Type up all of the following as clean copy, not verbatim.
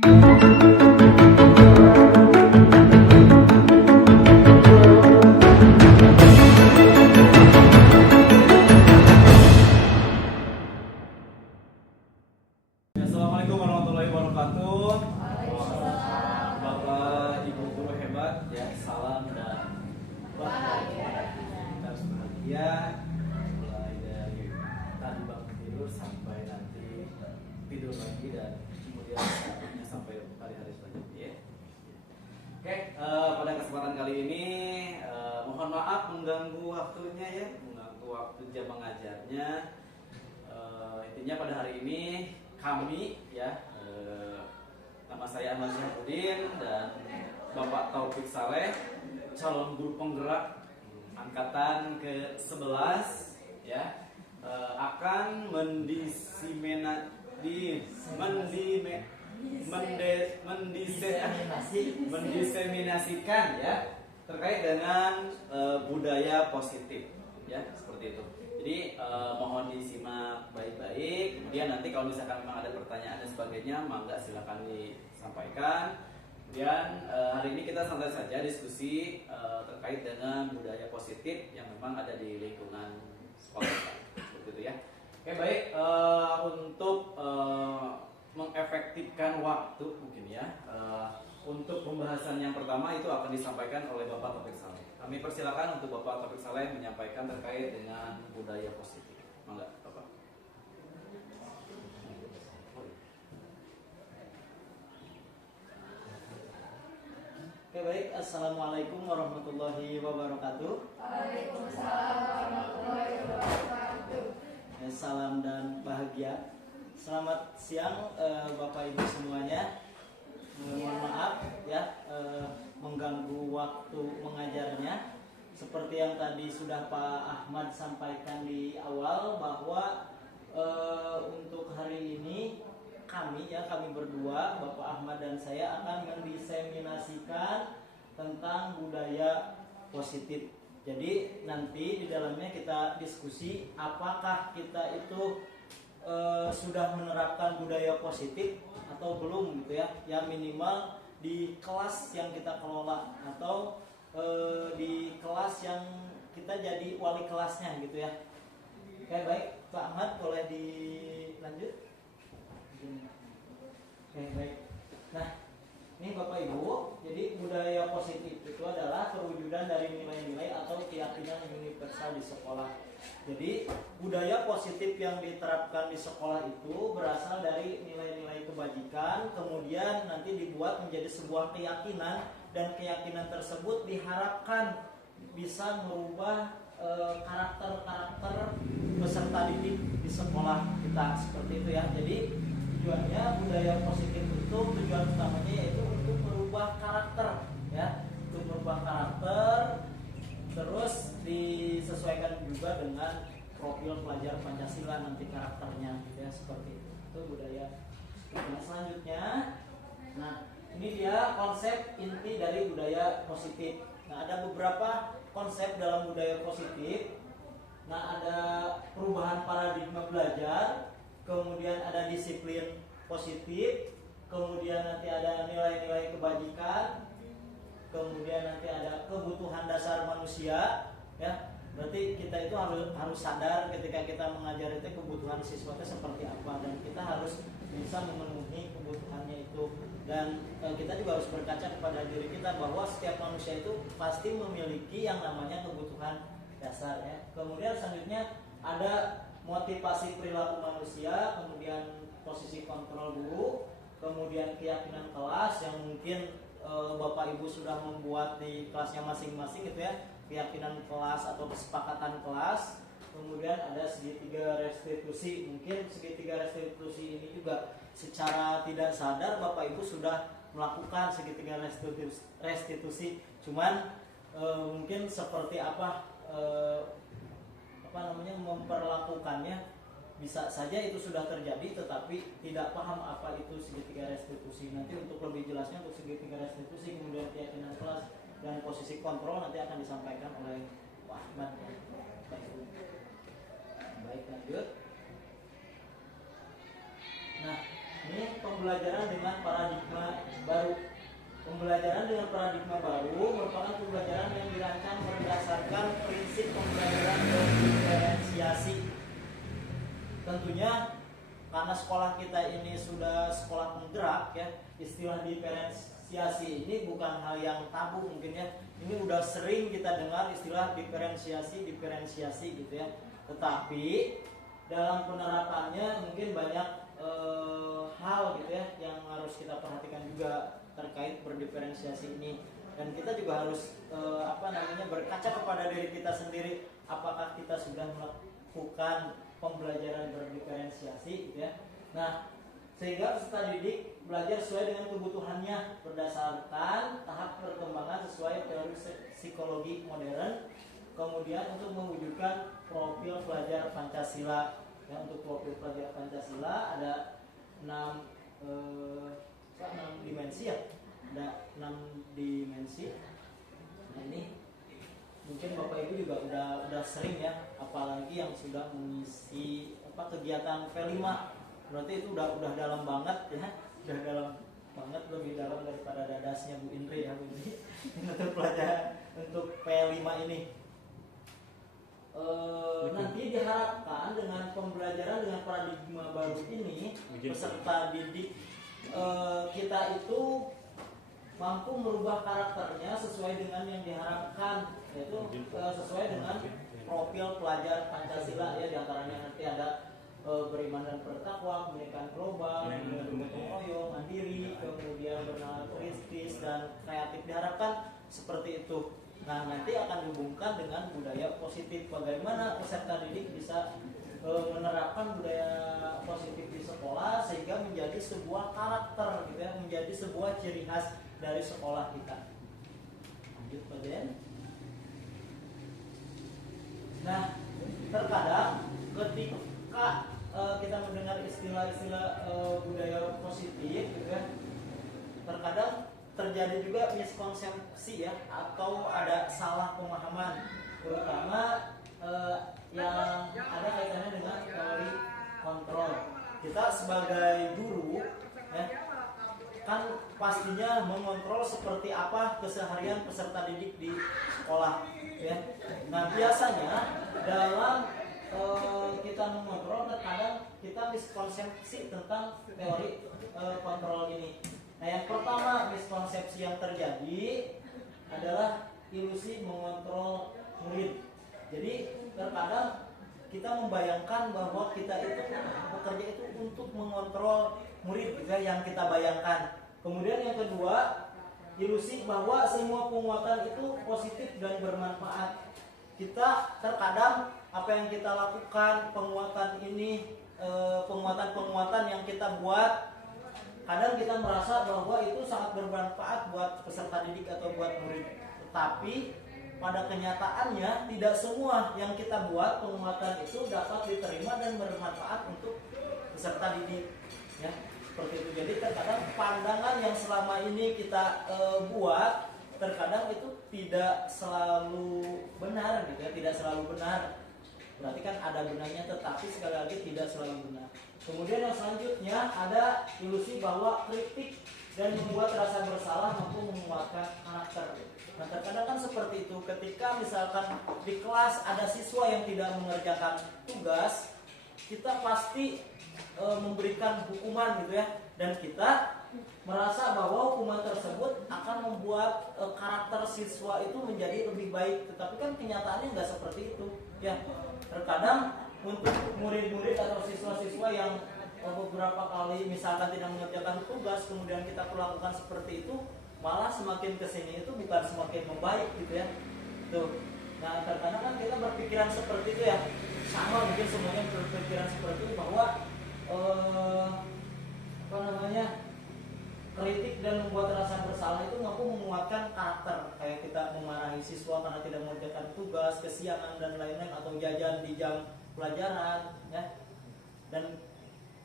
Assalamualaikum warahmatullahi wabarakatuh. Bapak Ibu guru hebat, ya salam dan bahagia. Kita harus bahagia mulai dari tadi bangun tidur sampai nanti tidur lagi dan kemudian saatnya sampai hari-hari selanjutnya. Ya. Oke, pada kesempatan kali ini mohon maaf mengganggu waktunya ya, mengganggu waktu jam mengajarnya. Intinya pada hari ini kami ya, nama saya Ahmad Syahbudin dan Bapak Taufik Saleh, calon guru penggerak angkatan ke-11 ya, akan mendiseminasikan ya terkait dengan budaya positif ya, seperti itu. Jadi mohon disimak baik-baik. Kemudian nanti kalau misalkan memang ada pertanyaan dan sebagainya, mangga silakan disampaikan. Kemudian hari ini kita santai saja diskusi terkait dengan budaya positif yang memang ada di lingkungan sekolah kita. Seperti itu ya. Oke baik, untuk mengefektifkan waktu mungkin ya. Untuk pembahasan yang pertama itu akan disampaikan oleh Bapak Taufik Saleh. Kami persilakan untuk Bapak Taufik Saleh menyampaikan terkait dengan budaya positif. Mangga, Bapak. Oke baik, Assalamualaikum warahmatullahi wabarakatuh. Waalaikumsalam warahmatullahi wabarakatuh. Salam dan bahagia. Selamat siang Bapak Ibu semuanya. Mohon maaf ya mengganggu waktu mengajarnya. Seperti yang tadi sudah Pak Ahmad sampaikan di awal bahwa untuk hari ini kami berdua, Bapak Ahmad dan saya akan mendiseminasikan tentang budaya positif. Jadi nanti di dalamnya kita diskusi apakah kita itu sudah menerapkan budaya positif atau belum gitu ya, yang minimal di kelas yang kita kelola atau di kelas yang kita jadi wali kelasnya gitu ya. Oke baik, Pak Ahmad boleh dilanjut. Oke baik. Nah ini Bapak Ibu, jadi budaya positif itu adalah perwujudan dari nilai-nilai atau keyakinan universal di sekolah. Jadi budaya positif yang diterapkan di sekolah itu berasal dari nilai-nilai kebajikan, kemudian nanti dibuat menjadi sebuah keyakinan, dan keyakinan tersebut diharapkan bisa merubah karakter-karakter peserta didik di sekolah kita, seperti itu ya. Jadi tujuannya budaya positif itu tujuan utamanya yaitu untuk merubah karakter ya, untuk merubah karakter, terus disesuaikan juga dengan profil pelajar Pancasila nanti karakternya gitu ya, seperti itu. Itu budaya. Nah selanjutnya, nah ini dia konsep inti dari budaya positif. Nah ada beberapa konsep dalam budaya positif. Nah ada perubahan paradigma belajar, kemudian ada disiplin positif, kemudian nanti ada nilai-nilai kebajikan, kemudian nanti ada kebutuhan dasar manusia ya. Berarti kita itu harus sadar ketika kita mengajar itu kebutuhan siswa itu seperti apa, dan kita harus bisa memenuhi kebutuhannya itu. Dan kita juga harus berkaca kepada diri kita bahwa setiap manusia itu pasti memiliki yang namanya kebutuhan dasar ya. Kemudian selanjutnya ada motivasi perilaku manusia, kemudian posisi kontrol guru, kemudian keyakinan kelas yang mungkin Bapak Ibu sudah membuat di kelasnya masing-masing gitu ya, keyakinan kelas atau kesepakatan kelas. Kemudian ada segitiga restitusi. Mungkin segitiga restitusi ini juga secara tidak sadar Bapak Ibu sudah melakukan segitiga restitusi. Cuman mungkin seperti apa memperlakukannya, bisa saja itu sudah terjadi tetapi tidak paham apa itu segitiga restitusi. Nanti untuk lebih jelasnya untuk segitiga restitusi, kemudian keyakinan kelas dan posisi kontrol nanti akan disampaikan oleh Pak Ahmad. Baik lanjut. Nah ini pembelajaran dengan paradigma baru. Pembelajaran dengan paradigma baru merupakan pembelajaran yang dirancang berdasarkan prinsip pembelajaran berdiferensiasi. Tentunya karena sekolah kita ini sudah sekolah penggerak ya, istilah diferensiasi ini bukan hal yang tabu mungkin ya. Ini udah sering kita dengar istilah diferensiasi gitu ya. Tetapi dalam penerapannya mungkin banyak hal gitu ya yang harus kita perhatikan juga terkait berdiferensiasi ini. Dan kita juga harus berkaca kepada diri kita sendiri, apakah kita sudah melakukan pembelajaran berdiferensiasi gitu ya. Nah, sehingga peserta didik belajar sesuai dengan kebutuhannya berdasarkan tahap perkembangan sesuai teori psikologi modern. Kemudian untuk mewujudkan profil pelajar Pancasila. Ya, untuk profil pelajar Pancasila ada 6 dimensi ya. Ada 6 dimensi. Nah, ini mungkin Bapak Ibu juga udah sering ya, apalagi yang sudah mengisi kegiatan P5. Berarti itu udah dalam banget ya, udah dalam banget, lebih dalam daripada dadasnya Bu Indri ya Bu Indri. Untuk pelajaran untuk P5 ini. Nanti diharapkan dengan pembelajaran dengan paradigma baru ini, peserta didik kita itu mampu merubah karakternya sesuai dengan yang diharapkan, yaitu sesuai dengan profil pelajar Pancasila ya. Diantaranya nanti ada beriman dan bertakwa, pendidikan global, kemudian gotong royong, mandiri, kemudian bernalar kritis dan kreatif, diharapkan seperti itu. Nah, nanti akan dihubungkan dengan budaya positif. Bagaimana peserta didik bisa menerapkan budaya positif di sekolah sehingga menjadi sebuah karakter gitu ya, menjadi sebuah ciri khas dari sekolah kita. Lanjut Pak Den. Nah, terkadang ketika kita mendengar istilah-istilah budaya positif gitu ya, terkadang terjadi juga miskonsepsi ya, atau ada salah pemahaman, terutama yang ada kaitannya dengan teori kontrol. Kita sebagai guru ya, kan pastinya mengontrol seperti apa keseharian peserta didik di sekolah ya. Nah, biasanya dalam kita mengontrol terkadang kita miskonsepsi tentang teori kontrol ini. Nah, yang pertama miskonsepsi yang terjadi adalah ilusi mengontrol murid. Jadi terkadang kita membayangkan bahwa kita itu bekerja itu untuk mengontrol murid gitu ya, yang kita bayangkan. Kemudian yang kedua, ilusi bahwa semua penguatan itu positif dan bermanfaat. Kita terkadang apa yang kita lakukan, penguatan ini, penguatan yang kita buat, kadang kita merasa bahwa itu sangat bermanfaat buat peserta didik atau buat murid. Tetapi pada kenyataannya tidak semua yang kita buat penguatan itu dapat diterima dan bermanfaat untuk peserta didik ya, seperti itu. Jadi terkadang pandangan yang selama ini kita buat terkadang itu tidak selalu benar gitu ya, tidak selalu benar. Berarti kan ada benarnya, tetapi sekali lagi tidak selalu benar. Kemudian yang selanjutnya ada ilusi bahwa kritik dan membuat rasa bersalah mampu menguatkan karakter. Nah, terkadang kan seperti itu, ketika misalkan di kelas ada siswa yang tidak mengerjakan tugas, kita pasti memberikan hukuman gitu ya, dan kita merasa bahwa hukuman tersebut akan membuat karakter siswa itu menjadi lebih baik. Tetapi kan kenyataannya nggak seperti itu ya. Terkadang untuk murid-murid atau siswa-siswa yang beberapa kali misalkan tidak mengerjakan tugas, kemudian kita perlakukan seperti itu, malah semakin kesini itu bukan semakin membaik gitu ya. Tuh. Nah, terkadang kan kita berpikiran seperti itu ya, sama mungkin semuanya berpikiran seperti itu bahwa kritik dan membuat rasa bersalah itu mampu menguatkan karakter. Kayak kita memarahi siswa karena tidak mengerjakan tugas, kesiangan dan lain-lain, atau jajan di jam pelajaran ya. Dan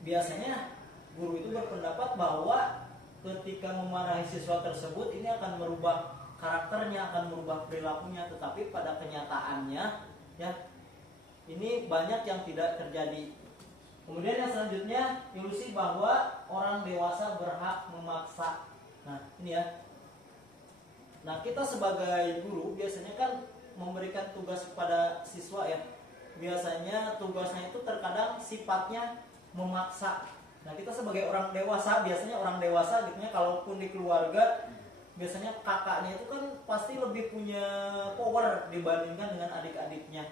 biasanya guru itu berpendapat bahwa ketika memarahi siswa tersebut ini akan merubah karakternya, akan merubah perilakunya. Tetapi pada kenyataannya ya, ini banyak yang tidak terjadi. Kemudian yang selanjutnya, ilusi bahwa orang dewasa berhak memaksa. Nah, ini ya. Nah, kita sebagai guru biasanya kan memberikan tugas kepada siswa ya. Biasanya tugasnya itu terkadang sifatnya memaksa. Nah, kita sebagai orang dewasa, biasanya orang dewasa gitu ya, kalaupun di keluarga biasanya kakaknya itu kan pasti lebih punya power dibandingkan dengan adik-adiknya.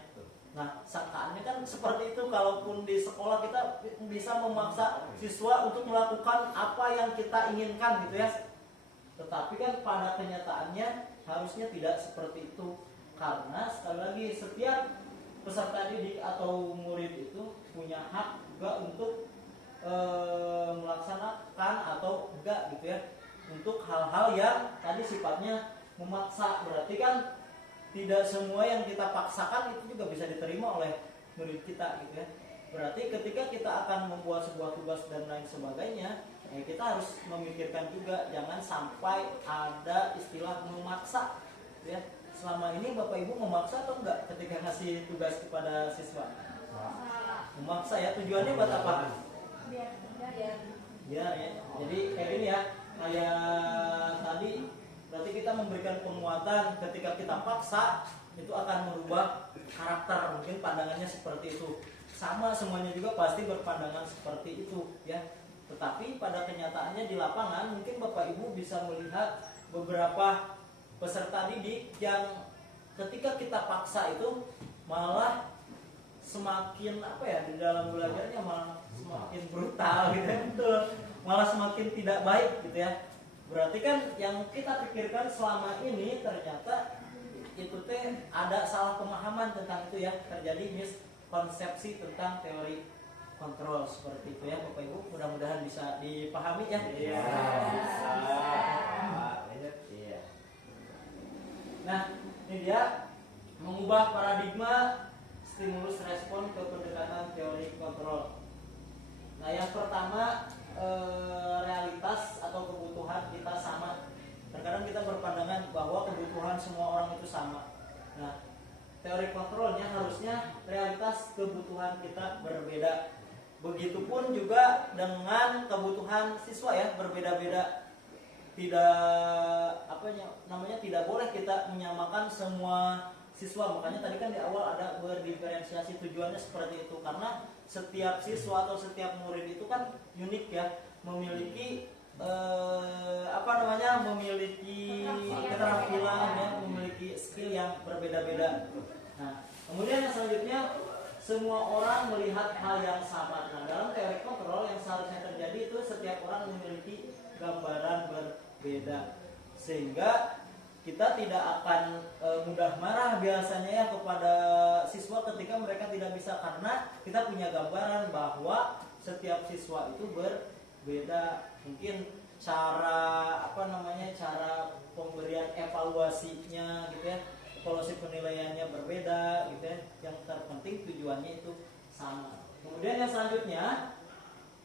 Nah, sangkaannya kan seperti itu, kalaupun di sekolah kita bisa memaksa siswa untuk melakukan apa yang kita inginkan gitu ya. Tetapi kan pada kenyataannya harusnya tidak seperti itu. Karena sekali lagi setiap peserta didik atau murid itu punya hak juga untuk melaksanakan atau enggak gitu ya, untuk hal-hal yang tadi sifatnya memaksa. Berarti kan tidak semua yang kita paksakan itu juga bisa diterima oleh murid kita gitu ya. Berarti ketika kita akan membuat sebuah tugas dan lain sebagainya, kita harus memikirkan juga jangan sampai ada istilah memaksa gitu ya. Selama ini Bapak Ibu memaksa atau enggak ketika ngasih tugas kepada siswa? Memaksa ya. Tujuannya buat apa? Biar ya. Jadi kayak gini ya, kayak tadi berarti kita memberikan penguatan. Ketika kita paksa itu akan merubah karakter, mungkin pandangannya seperti itu. Sama semuanya juga pasti berpandangan seperti itu ya. Tetapi pada kenyataannya di lapangan mungkin Bapak Ibu bisa melihat beberapa peserta didik yang ketika kita paksa itu malah semakin apa ya, di dalam belajarnya malah semakin brutal gitu ya. Betul. Malah semakin tidak baik gitu ya. Berarti kan yang kita pikirkan selama ini ternyata itu teh ada salah pemahaman tentang itu ya, terjadi miskonsepsi tentang teori kontrol seperti itu ya Bapak Ibu. Mudah-mudahan bisa dipahami ya. Iya. Bisa. Iya. Nah, ini dia mengubah paradigma stimulus respon ke pendekatan teori kontrol. Nah, yang pertama realitas atau kebutuhan kita sama. Terkadang kita berpandangan bahwa kebutuhan semua orang itu sama. Nah, teori kontrolnya harusnya realitas kebutuhan kita berbeda. Begitupun juga dengan kebutuhan siswa ya, berbeda-beda. Tidak tidak boleh kita menyamakan semua siswa. Makanya tadi kan di awal ada berdiferensiasi, tujuannya seperti itu karena setiap siswa atau setiap murid itu kan unik ya, memiliki memiliki keterampilan ya, memiliki skill yang berbeda-beda. Nah, kemudian yang selanjutnya semua orang melihat hal yang sama. Nah, dalam teori kontrol yang seharusnya terjadi itu setiap orang memiliki gambaran berbeda, sehingga kita tidak akan mudah marah biasanya ya kepada siswa ketika mereka tidak bisa, karena kita punya gambaran bahwa setiap siswa itu berbeda. Mungkin cara cara pemberian evaluasinya gitu ya, evaluasi penilaiannya berbeda gitu ya. Yang terpenting tujuannya itu sama. Kemudian yang selanjutnya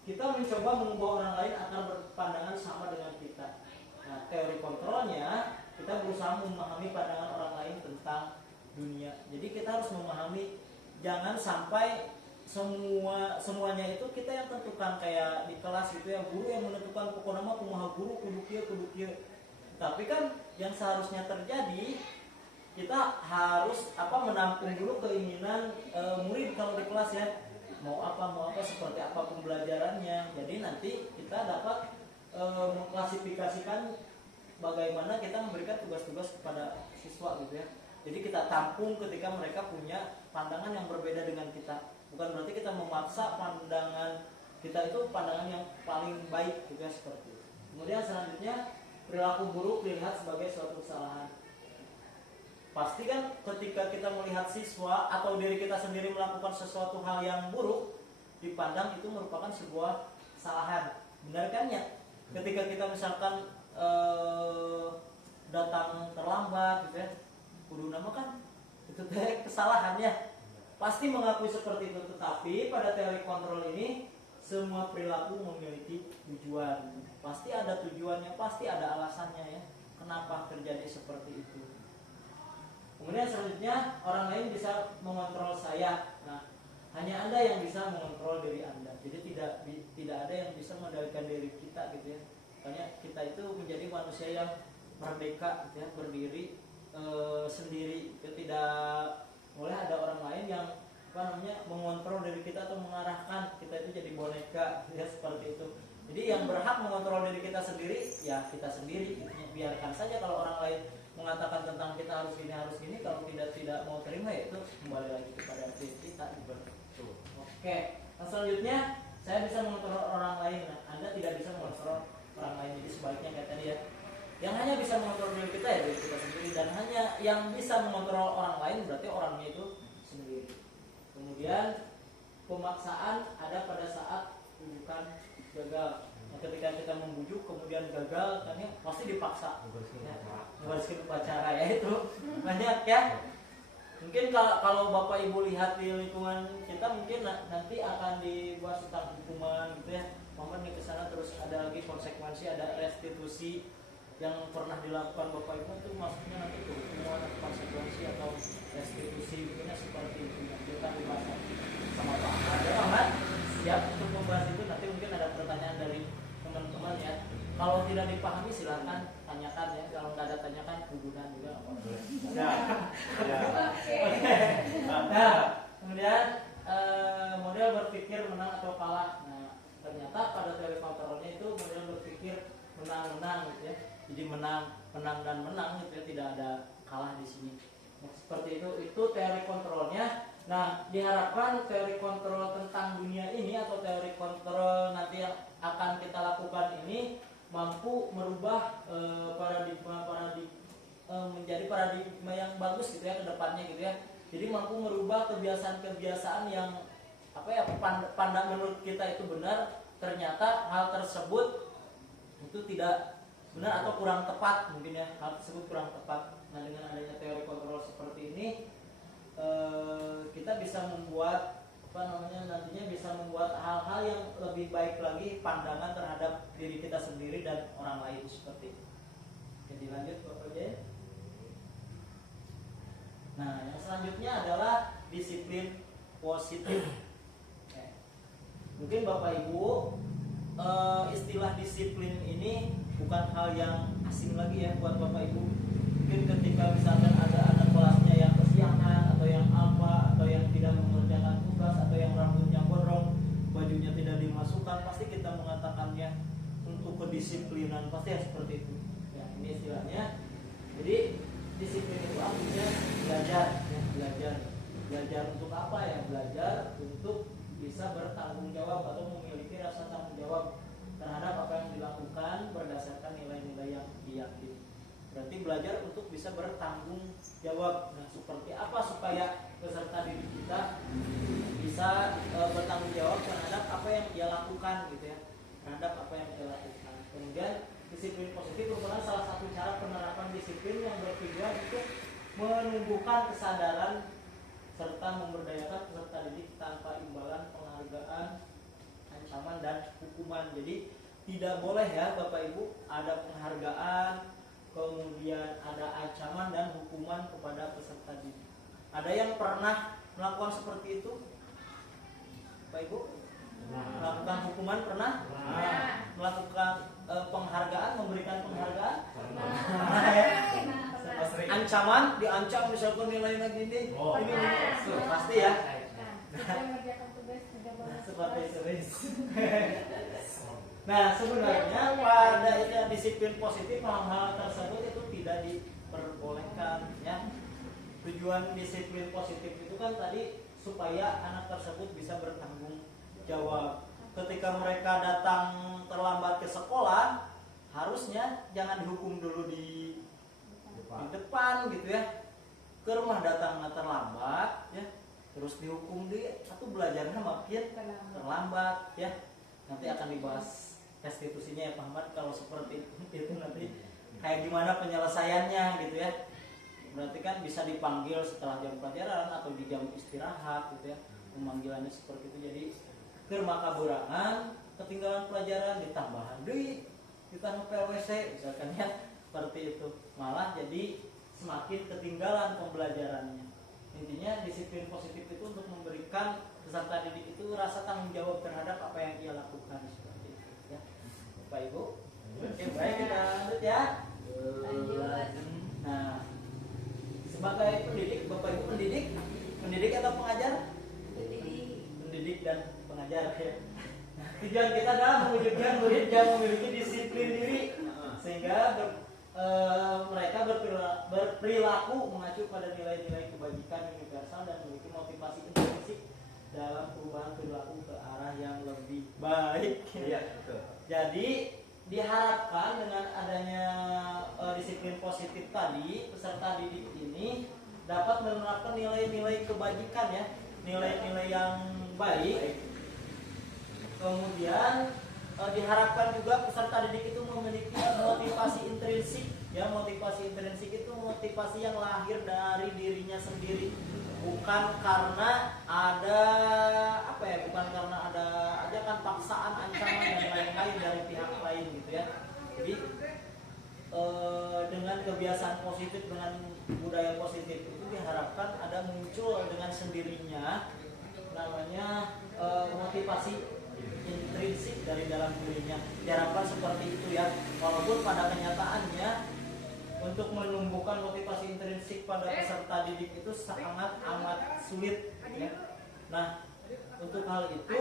kita mencoba mengubah orang lain agar berpandangan sama dengan kita. Nah, teori kontrolnya kita berusaha memahami pandangan orang lain tentang dunia. Jadi kita harus memahami, jangan sampai semuanya itu kita yang tentukan, kayak di kelas gitu ya, guru yang menentukan pokok nama kumaha guru kudu kieu. Tapi kan yang seharusnya terjadi, kita harus menampung dulu keinginan murid kalau di kelas ya, mau apa seperti apa pembelajarannya. Jadi nanti kita dapat mengklasifikasikan bagaimana kita memberikan tugas-tugas kepada siswa gitu ya. Jadi kita tampung ketika mereka punya pandangan yang berbeda dengan kita. Bukan berarti kita memaksa pandangan kita itu pandangan yang paling baik gitu ya, seperti itu. Kemudian selanjutnya, perilaku buruk dilihat sebagai suatu kesalahan. Pasti kan ketika kita melihat siswa atau diri kita sendiri melakukan sesuatu hal yang buruk, dipandang itu merupakan sebuah kesalahan. Benar kan ya? Ketika kita misalkan datang terlambat gitu ya, kudu nama kan itu teh kesalahannya, pasti mengakui seperti itu. Tetapi pada teori kontrol ini semua perilaku memiliki tujuan, pasti ada tujuannya, pasti ada alasannya ya, kenapa terjadi seperti itu. Kemudian selanjutnya, orang lain bisa mengontrol saya. Nah, hanya Anda yang bisa mengontrol diri Anda. Jadi tidak ada yang bisa mengendalikan diri kita gitu ya. Makanya kita itu menjadi manusia yang merdeka gitu ya, berdiri sendiri. Itu tidak boleh ada orang lain yang mengontrol diri kita atau mengarahkan kita itu jadi boneka ya, seperti itu. Jadi yang berhak mengontrol diri kita sendiri ya kita sendiri. Biarkan saja kalau orang lain mengatakan tentang kita harus gini, kalau tidak mau terima ya itu kembali lagi kepada diri kita gitu. Oke, nah selanjutnya saya bisa mengontrol orang lain. Nah, Anda tidak bisa mengontrol orang lain. Jadi sebaliknya kayak tadi ya. Yang hanya bisa mengontrol diri kita ya diri kita sendiri, dan hanya yang bisa mengontrol orang lain berarti orangnya itu sendiri. Kemudian pemaksaan ada pada saat bukan gagal. Nah, ketika kita membujuk kemudian gagal, kan ya pasti dipaksa. Membersihkan upacara ya itu banyak ya. Mungkin kalau Bapak Ibu lihat di lingkungan kita mungkin nanti akan dibahas tentang hukuman gitu ya. Momen nih kesana terus ada lagi konsekuensi, ada restitusi yang pernah dilakukan Bapak Ibu itu maksudnya nanti itu hukuman atau konsekuensi atau restitusi mungkinnya seperti itu. Nanti akan dibahas sama Pak Ada Ahmad siap untuk membahas itu. Nanti mungkin ada pertanyaan dari teman-teman ya. Kalau tidak dipahami silahkan tanyakan ya. Kalau nggak ada tanyakan hubungan juga nggak apa-apa. Nah, kemudian model berpikir menang atau kalah. Nah, ternyata pada teori kontrolnya itu model berpikir menang-menang gitu ya. Jadi menang dan menang gitu ya, tidak ada kalah di sini. Nah, seperti itu teori kontrolnya. Nah, diharapkan teori kontrol tentang dunia ini atau teori kontrol nanti yang akan kita lakukan ini mampu merubah paradigma menjadi paradigma yang bagus gitu ya ke depannya gitu ya. Jadi mampu merubah kebiasaan-kebiasaan yang pandang menurut kita itu benar, ternyata hal tersebut itu tidak benar atau kurang tepat mungkin ya, hal tersebut kurang tepat. Nah, dengan adanya teori kontrol seperti ini kita bisa membuat nantinya bisa membuat hal-hal yang lebih baik lagi pandangan terhadap diri kita sendiri dan orang lain seperti itu. Jadi lanjut Bapak Jaya. Nah, yang selanjutnya adalah disiplin positif. Mungkin Bapak Ibu istilah disiplin ini bukan hal yang asing lagi ya buat Bapak Ibu. Mungkin ketika misalkan ada anak kelasnya yang kesiangan atau yang apa atau yang tidak mengerjakan tugas atau yang rambutnya gondrong, bajunya tidak dimasukkan, pasti kita mengatakannya untuk kedisiplinan, pasti ya seperti itu. Ya, ini istilahnya. Jadi disiplin itu artinya belajar, ya, belajar untuk apa ya? Belajar untuk bisa bertanggung jawab atau memiliki rasa tanggung jawab terhadap apa yang dilakukan berdasarkan nilai-nilai yang diyakini. Berarti belajar untuk bisa bertanggung jawab. Nah, seperti apa supaya peserta didik kita bisa bertanggung jawab terhadap apa yang dia lakukan gitu ya, terhadap apa yang dia lakukan. Kemudian disiplin positif merupakan salah satu cara penerapan disiplin yang bertujuan untuk menumbuhkan kesadaran serta memberdayakan peserta didik tanpa imbalan, penghargaan, ancaman dan hukuman. Jadi tidak boleh ya Bapak Ibu ada penghargaan, kemudian ada ancaman dan hukuman kepada peserta didik. Ada yang pernah melakukan seperti itu? Bapak Ibu? Melakukan hukuman pernah? Melakukan penghargaan, memberikan penghargaan? Ancaman, diancam misalkan nilainya gini. Ini pasti ya. Seperti itu. Nah, sebenarnya pada disiplin positif hal-hal tersebut itu tidak diperbolehkan ya. Tujuan disiplin positif itu kan tadi supaya anak tersebut bisa bertanggung jawab. Ketika mereka datang terlambat ke sekolah, harusnya jangan dihukum dulu di depan gitu ya. Ke rumah datang terlambat ya, terus dihukum dia atau belajarnya makin terlambat ya. Nanti akan dibahas restitusinya ya Pak Ahmad kalau seperti itu nanti kayak gimana penyelesaiannya gitu ya. Berarti kan bisa dipanggil setelah jam pelajaran atau di jam istirahat gitu ya. Pemanggilannya seperti itu. Jadi keur makaburangan, ketinggalan pelajaran ditambahan deui, ditambah PWC misalkan ya, seperti itu. Malah jadi semakin ketinggalan pembelajarannya. Intinya disiplin positif itu untuk memberikan peserta didik itu rasa tanggung jawab terhadap apa yang ia lakukan seperti itu ya. Bapak Ibu. Oke, baik kita lanjut ya. Nah, sebagai pendidik, Bapak Ibu pendidik atau pengajar? Pendidik dan pengajar ya. Nah, tujuan kita adalah mewujudkan murid yang memiliki disiplin diri sehingga mereka berperilaku mengacu pada nilai-nilai kebajikan universal dan memiliki motivasi intrinsik dalam perubahan perilaku ke arah yang lebih baik. Iya, betul. Jadi diharapkan dengan adanya disiplin positif tadi, peserta didik ini dapat menerapkan nilai-nilai kebajikan ya, nilai-nilai yang baik. Kemudian diharapkan juga peserta didik itu memiliki motivasi intrinsik ya. Motivasi intrinsik itu motivasi yang lahir dari dirinya sendiri, bukan karena ada bukan karena ada ajakan paksaan, ancaman dan lain-lain dari pihak lain gitu ya. Jadi dengan kebiasaan positif, dengan budaya positif itu diharapkan ada muncul dengan sendirinya namanya motivasi intrinsik dari dalam dirinya. Diharapkan seperti itu ya. Walaupun pada kenyataannya untuk menumbuhkan motivasi intrinsik pada peserta didik itu sangat amat sulit ya. Nah, untuk hal itu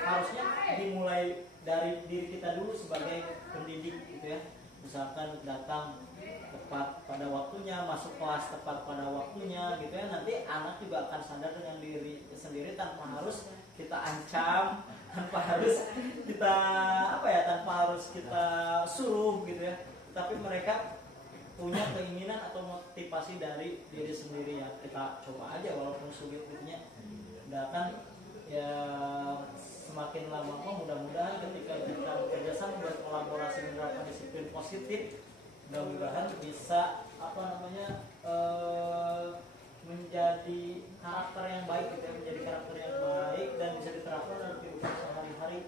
harusnya dimulai dari diri kita dulu sebagai pendidik gitu ya. Misalkan datang tepat pada waktunya, masuk kelas tepat pada waktunya gitu ya. Nanti anak juga akan sadar dengan diri sendiri tanpa harus kita ancam, tanpa harus kita tanpa harus kita suruh gitu ya. Tapi mereka punya keinginan atau motivasi dari diri sendiri ya. Kita coba aja walaupun sulit gitunya. Udah kan ya, semakin lama mudah-mudahan ketika kita bekerjasama berkolaborasi menerapkan disiplin positif, mudah-mudahan bisa menjadi karakter yang baik gitu ya, menjadi karakter yang baik dan bisa diterapkan dalam kehidupan sehari-hari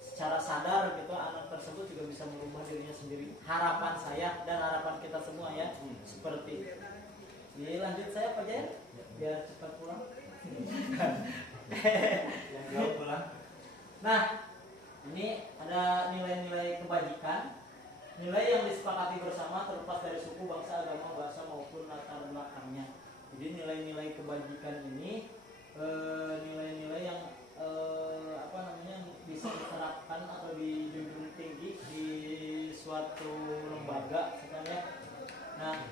secara sadar gitu. Anak tersebut juga bisa merubah dirinya sendiri. Harapan saya dan harapan kita semua ya seperti itu. Jadi lanjut saya Pak Jaya biar cepat pulang. Yang jauh pulang. Nah, ini ada nilai-nilai kebajikan, nilai yang disepakati bersama terlepas dari suku, bangsa, agama, bahasa maupun latar belakangnya. Jadi nilai-nilai kebajikan ini nilai-nilai yang bisa diterapkan atau dijunjung tinggi di suatu lembaga misalnya. Nah,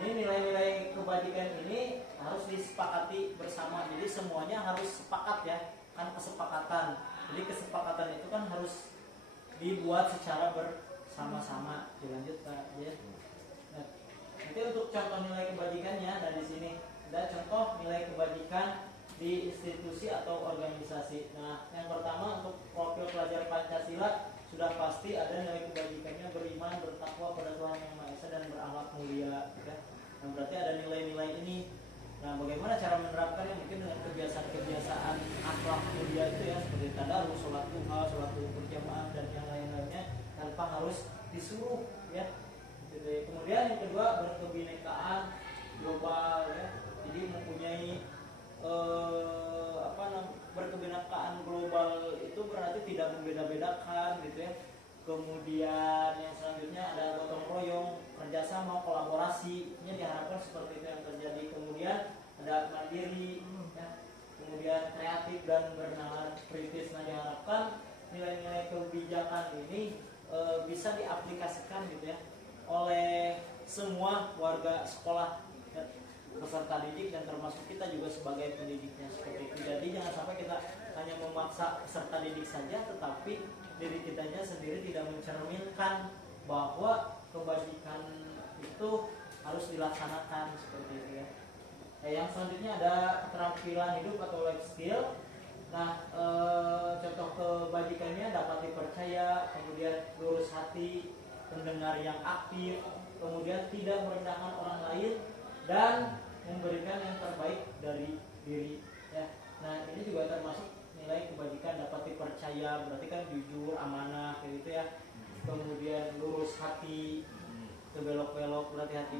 ini nilai-nilai kebajikan ini harus disepakati bersama. Jadi semuanya harus sepakat ya, kan kesepakatan. Jadi kesepakatan itu kan harus dibuat secara bersama-sama. Dilanjut Pak ya. Nah, nanti untuk contoh nilai kebajikannya ada di sini. Ada contoh nilai kebajikan di institusi atau organisasi. Nah, yang pertama untuk profil pelajar Pancasila sudah pasti ada nilai kebajikannya beriman, bertakwa pada Tuhan Yang Maha Esa dan berakhlak mulia. Ya. Nah, berarti ada nilai-nilai ini. Nah, bagaimana cara menerapkannya? Mungkin dengan kebiasaan akhlak mulia itu ya, seperti tadarus, sholat duha, sholat berjamaah dan yang lain-lainnya tanpa harus disuruh ya. Jadi, kemudian yang kedua berkebinekaan global ya. Jadi mempunyai berkebinekaan global itu berarti tidak membeda-bedakan gitu ya. Kemudian yang selanjutnya ada gotong royong, kerjasama, kolaborasi. Ini diharapkan seperti itu yang terjadi. Kemudian ada mandiri, ya. Kemudian kreatif dan bernalar kritis. Nah, diharapkan nilai-nilai kebijakan ini bisa diaplikasikan gitu ya oleh semua warga sekolah, ya, peserta didik dan termasuk kita juga sebagai pendidiknya seperti itu. Jadi jangan sampai kita hanya memaksa peserta didik saja, tetapi diri kitanya sendiri tidak mencerminkan bahwa kebajikan itu harus dilaksanakan seperti itu ya. Yang selanjutnya ada keterampilan hidup atau life skill. Nah, contoh kebajikannya dapat dipercaya, kemudian lurus hati, pendengar yang aktif, kemudian tidak merendahkan orang lain dan memberikan yang terbaik dari diri ya. Nah, ini juga termasuk nilai kebajikan, dapat dipercaya, berarti kan jujur, amanah kayak gitu ya. Kemudian lurus hati, kebelok-belok berarti hati.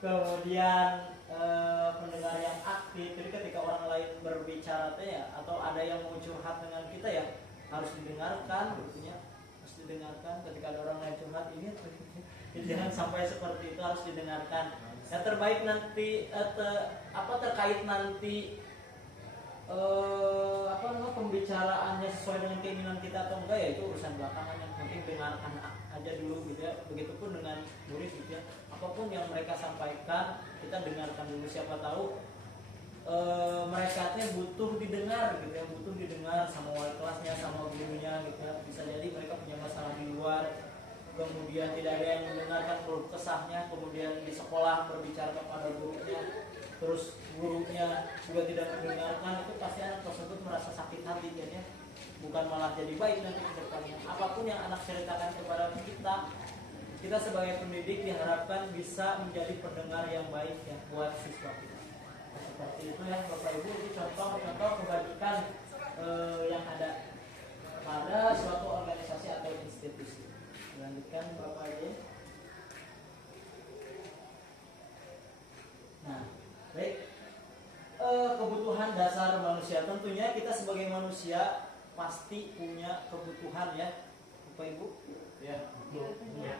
kemudian pendengar yang aktif. Jadi ketika orang lain berbicara teh ya, atau ada yang mau curhat dengan kita ya, harus didengarkan gitu ya. Harus didengarkan ketika ada orang lain curhat ini. Jadi jangan sampai seperti itu, harus didengarkan. Yang terbaik nanti terkait nanti pembicaraannya sesuai dengan keinginan kita atau enggak ya itu urusan belakangan. Yang penting dengarkan aja dulu gitu ya. Begitupun dengan murid gitu ya. Apapun yang mereka sampaikan kita dengarkan dulu, siapa tahu mereka tuh butuh didengar gitu ya, butuh didengar sama wali kelasnya, sama gurunya gitu ya. Bisa jadi mereka punya masalah di luar, kemudian tidak ada yang mendengarkan keluh kesahnya, kemudian di sekolah berbicara kepada gurunya, terus gurunya juga tidak mendengarkan, itu pasti anak tersebut merasa sakit hati ya, bukan malah jadi baik nanti ke depannya. Apapun yang anak ceritakan kepada kita sebagai pendidik diharapkan bisa menjadi pendengar yang baik ya buat siswa kita. Seperti itu ya Bapak Ibu, ini contoh-contoh kebajikan yang ada pada suatu organisasi atau institusi. Lanjutkan Bapak Ibu. Nah, baik. Kebutuhan dasar manusia, tentunya kita sebagai manusia pasti punya kebutuhan ya Bapak Ibu. Ya.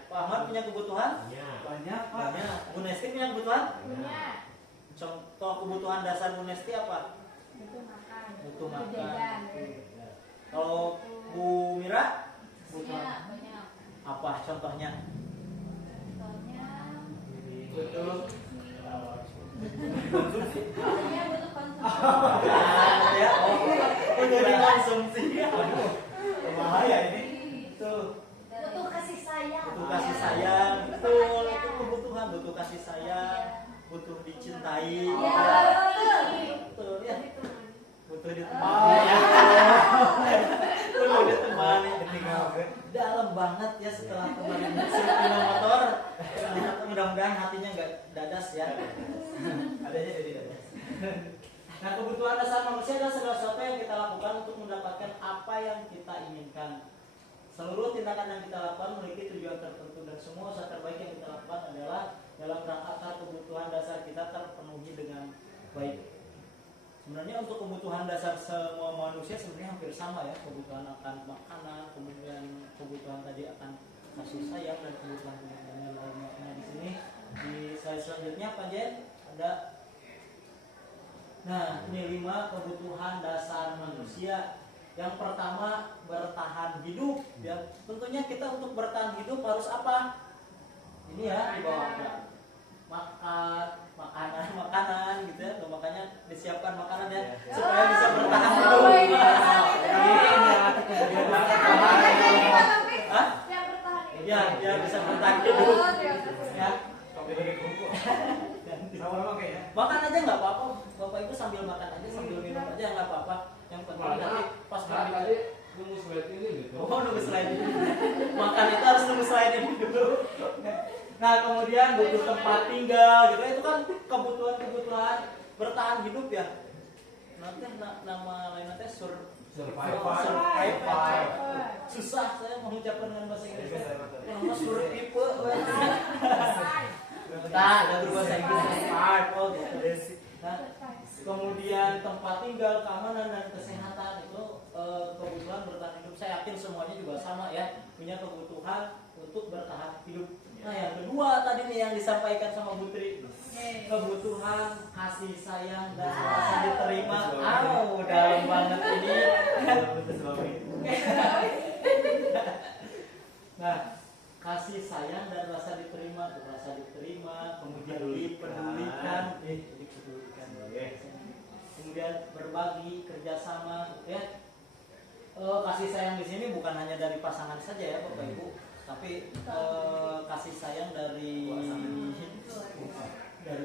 Pak Ahmad punya kebutuhan? Banyak Pak. Banyak. Bu Nesti punya kebutuhan? Punya. Contoh kebutuhan dasar Bu Nesti apa? Butuh makan. Butuh makan. Jajan. Kalau Bu Mira? Punya banyak. Apa contohnya? Contohnya Butuh punya butuh konsumsi. ya, butuh dikonsumsi. Bahaya ini. Tuh. Butuh kasih sayang. Butuh kasih sayang. Betul, itu kebutuhan, butuh kasih sayang, butuh dicintai. Betul ya. Butuh ditemani. Butuh ditemani. Dalam banget ya setelah kemarin sepeda motor. Mudah-mudahan hatinya nggak dadas ya. Adanya jadi dadas. Nah, kebutuhan dasar manusia adalah segala sesuatu yang kita lakukan untuk mendapatkan apa yang kita inginkan. Seluruh tindakan yang kita lakukan memiliki tujuan tertentu dan semua usaha terbaik yang kita lakukan adalah dalam rangka agar kebutuhan dasar kita terpenuhi dengan baik. Sebenarnya untuk kebutuhan dasar semua manusia sebenarnya hampir sama ya, kebutuhan akan makanan, kemudian kebutuhan tadi akan kasih sayang dan kebutuhan yang lainnya. Nah, di sini di slide selanjutnya Pak Jen ada. Nah, ini 5 kebutuhan dasar manusia. Yang pertama bertahan hidup ya. Tentunya kita untuk bertahan hidup harus apa? Ini ya di bawah ada makanan gitu ya. Tuh, makanya disiapkan makanan ya supaya bisa bertahan hidup. Yang bertahan hidup. Ya bisa bertahan hidup. Ya. Sama-sama kayaknya. Makan aja nggak apa-apa, Bapak Ibu sambil makan aja sambil minum aja nggak apa-apa. Yang penting nanti pas tadi nunggu slide ini gitu. Oh, nunggu slide ini. Makan itu harus nunggu slide ini dulu. Nah, kemudian butuh tempat tinggal gitu. Itu kan kebutuhan bertahan hidup ya. Nanti nama lainnya teh survival. Susah saya mengucapkan dengan bahasa Inggris. Nama survival. Nah, ada berbahasa Inggris. Oh, gitu. Nah, kemudian tempat tinggal, keamanan dan kesehatan itu kebutuhan bertahan hidup. Saya yakin semuanya juga sama ya, punya kebutuhan untuk bertahan hidup. Nah, yang kedua tadi nih yang disampaikan sama Putri, kebutuhan kasih sayang dan rasa diterima. Dalam banget ini. Nah, kasih sayang dan rasa diterima, kemudian dipedulikan, kemudian berbagi, kerjasama, gitu ya. Kasih sayang di sini bukan hanya dari pasangan saja ya Bapak Ibu, tapi kasih sayang dari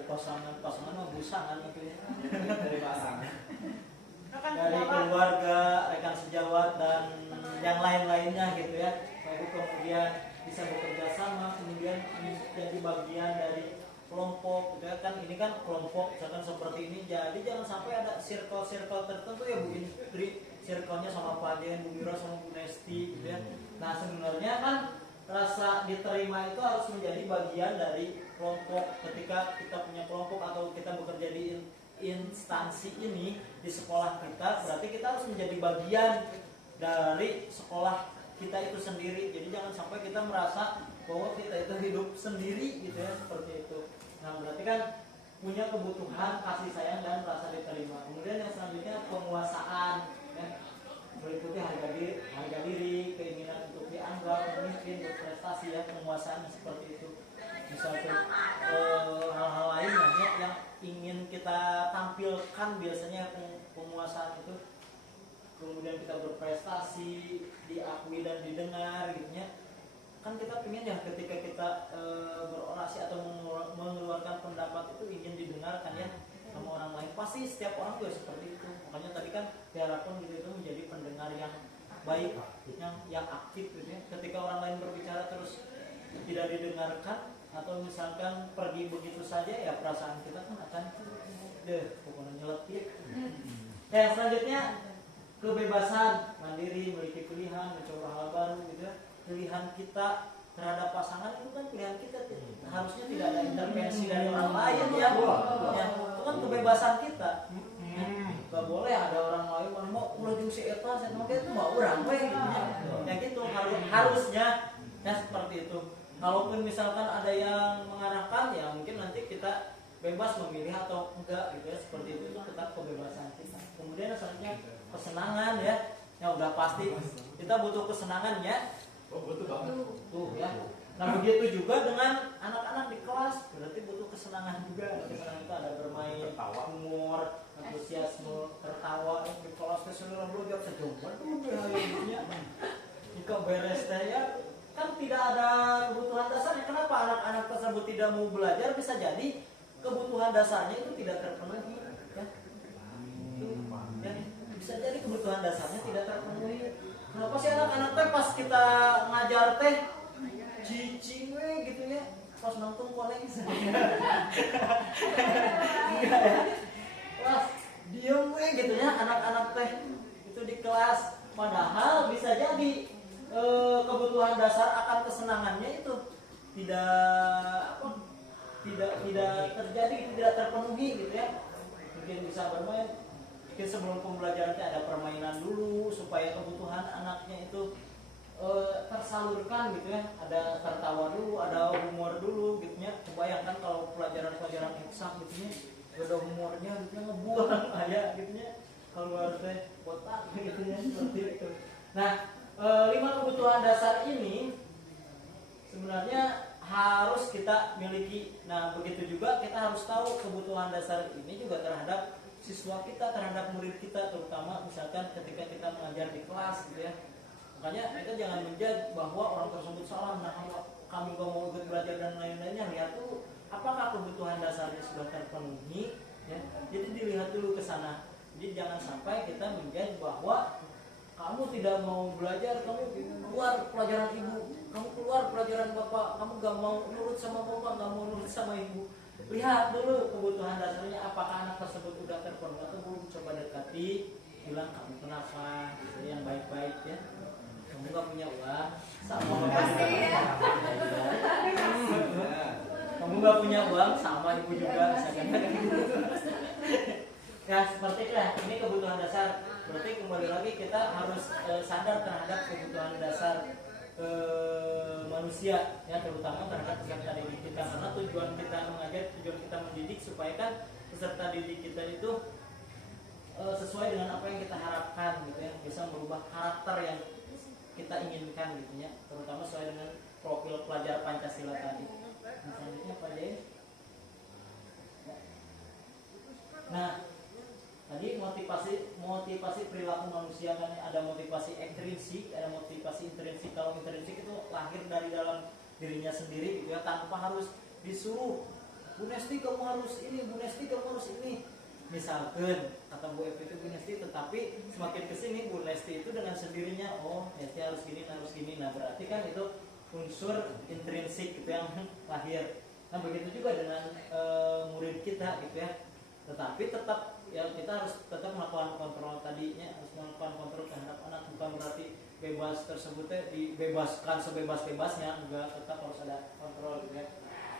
pasangan mah busangan gitu ya. Dari pasangan. Dari keluarga, rekan sejawat dan yang lain-lainnya gitu ya. Bapak Ibu kemudian bisa bekerja sama, kemudian menjadi bagian dari kelompok gitu ya. Kan ini kan kelompok misalkan seperti ini, jadi jangan sampai ada circle-circle tertentu ya Bu Indri, circle-nya sama Pak Jen, Bu Mira sama Bu Nesti gitu ya. Nah, sebenarnya kan rasa diterima itu harus menjadi bagian dari kelompok. Ketika kita punya kelompok atau kita bekerja di instansi ini di sekolah kita, berarti kita harus menjadi bagian dari sekolah kita itu sendiri. Jadi jangan sampai kita merasa bahwa kita itu hidup sendiri gitu ya, seperti itu. Nah berarti kan punya kebutuhan kasih sayang dan rasa diterima. Kemudian yang selanjutnya penguasaan ya. Berikutnya harga diri, keinginan untuk dianggap, mungkin berprestasi ya, penguasaan seperti itu. Misalnya hal-hal lain yang ingin kita tampilkan biasanya penguasaan itu. Kemudian kita berprestasi, diakui dan didengar gitu ya. Kan kita pengen ya ketika kita berorasi atau mengeluarkan pendapat itu ingin didengarkan ya sama orang lain. Pasti setiap orang juga seperti itu. Makanya tadi kan diharapkan gitu itu menjadi pendengar yang baik, yang aktif gitu ya. Ketika orang lain berbicara terus tidak didengarkan atau misalkan pergi begitu saja ya perasaan kita kan akan pokoknya nyeletik. Yang selanjutnya kebebasan, mandiri, memiliki pilihan, mencoba hal baru gitu ya. Pilihan kita terhadap pasangan itu kan pilihan kita, harusnya tidak ada intervensi dari orang lain ya. Ya itu kan kebebasan kita. Gak boleh ada orang lain mau ulah jeung si eta saya mah itu mah urang we gitu ya. Ya gitu harusnya ya seperti itu. Kalaupun misalkan ada yang mengarahkan ya mungkin nanti kita bebas memilih atau enggak gitu ya, seperti itu tetap kebebasan kita. Kemudian selanjutnya kesenangan ya. Ya udah pasti kita butuh kesenangan ya. Oh, betul banget. Tuh ya. Nah begitu juga dengan anak-anak di kelas, berarti butuh kesenangan juga. Kesenangan itu ada bermain, tertawa, humor, antusiasme, tertawa. Di kelas kesenangan belajar sejumlah tuh ya. Jika beres ya kan tidak ada kebutuhan dasarnya. Kenapa anak-anak tersebut tidak mau belajar? Bisa jadi kebutuhan dasarnya itu tidak terpenuhi. Ya. Ya. Bisa jadi kebutuhan dasarnya tidak terpenuhi. Kenapa sih anak-anak teh pas kita ngajar teh cicing we gitu ya, pas nonton koleng pas diem we gitu ya anak-anak teh itu di kelas, padahal bisa jadi kebutuhan dasar akan kesenangannya itu tidak terjadi, tidak terpenuhi gitu ya. Mungkin bisa bermain. Mungkin sebelum pembelajaran ada permainan dulu supaya kebutuhan anaknya itu tersalurkan gitu ya. Ada tertawa dulu, ada humor dulu gitu ya. Bayangkan kalau pelajaran-pelajaran eksak gitu ya, ada humornya gitu ya, ngebuang aja gitu ya. Kalau harusnya botak gitu ya, seperti itu. Nah, 5 kebutuhan dasar ini sebenarnya harus kita miliki. Nah, begitu juga kita harus tahu kebutuhan dasar ini juga terhadap siswa kita, terhadap murid kita, terutama misalkan ketika kita mengajar di kelas gitu ya. Makanya kita jangan menjudge bahwa orang tersebut salah, nah kalau kami gak mau ikut belajar dan lain-lainnya. Lihat tuh apakah kebutuhan dasarnya sudah terpenuhi ya. Jadi dilihat dulu ke sana. Jadi jangan sampai kita menjudge bahwa kamu tidak mau belajar, kamu keluar pelajaran ibu, kamu keluar pelajaran bapak, kamu gak mau nurut sama bapak, gak mau nurut sama ibu. Lihat dulu kebutuhan dasarnya, apakah anak tersebut sudah terpenuhi atau belum. Coba dekati, bilang kamu kenapa gitu, yang baik-baik ya. Kamu gak punya uang, sama bapak juga ya. kamu gak punya uang, sama ibu juga. Ya seperti itu ya, ini kebutuhan dasar. Berarti kembali lagi kita harus sadar terhadap kebutuhan dasar manusia ya, terutama terhadap peserta didik kita, karena tujuan kita mengajar, tujuan kita mendidik supaya kan peserta didik kita itu sesuai dengan apa yang kita harapkan gitu ya, bisa merubah karakter yang kita inginkan gitu ya, terutama sesuai dengan profil pelajar Pancasila tadi. Selanjutnya Pak Jai. Nah, tadi motivasi perilaku manusia kan, ada motivasi ekstrinsik, ada motivasi intrinsik. Kalau intrinsik itu lahir dari dalam dirinya sendiri gitu ya, tanpa harus disuruh. Bu Nesti kamu harus ini, Bu Nesti kamu harus ini. Misalkan kata Bu Evi itu Bu Nesti, tetapi semakin kesini Bu Nesti itu dengan sendirinya, oh Nesti harus gini, harus gini. Nah berarti kan itu unsur intrinsik itu yang lahir. Nah begitu juga dengan murid kita gitu ya. Tetapi tetap ya kita harus tetap melakukan kontrol tadinya, harus melakukan kontrol terhadap anak, bukan berarti bebas tersebut dibebaskan sebebas-bebasnya, juga tetap harus ada kontrol gitu ya.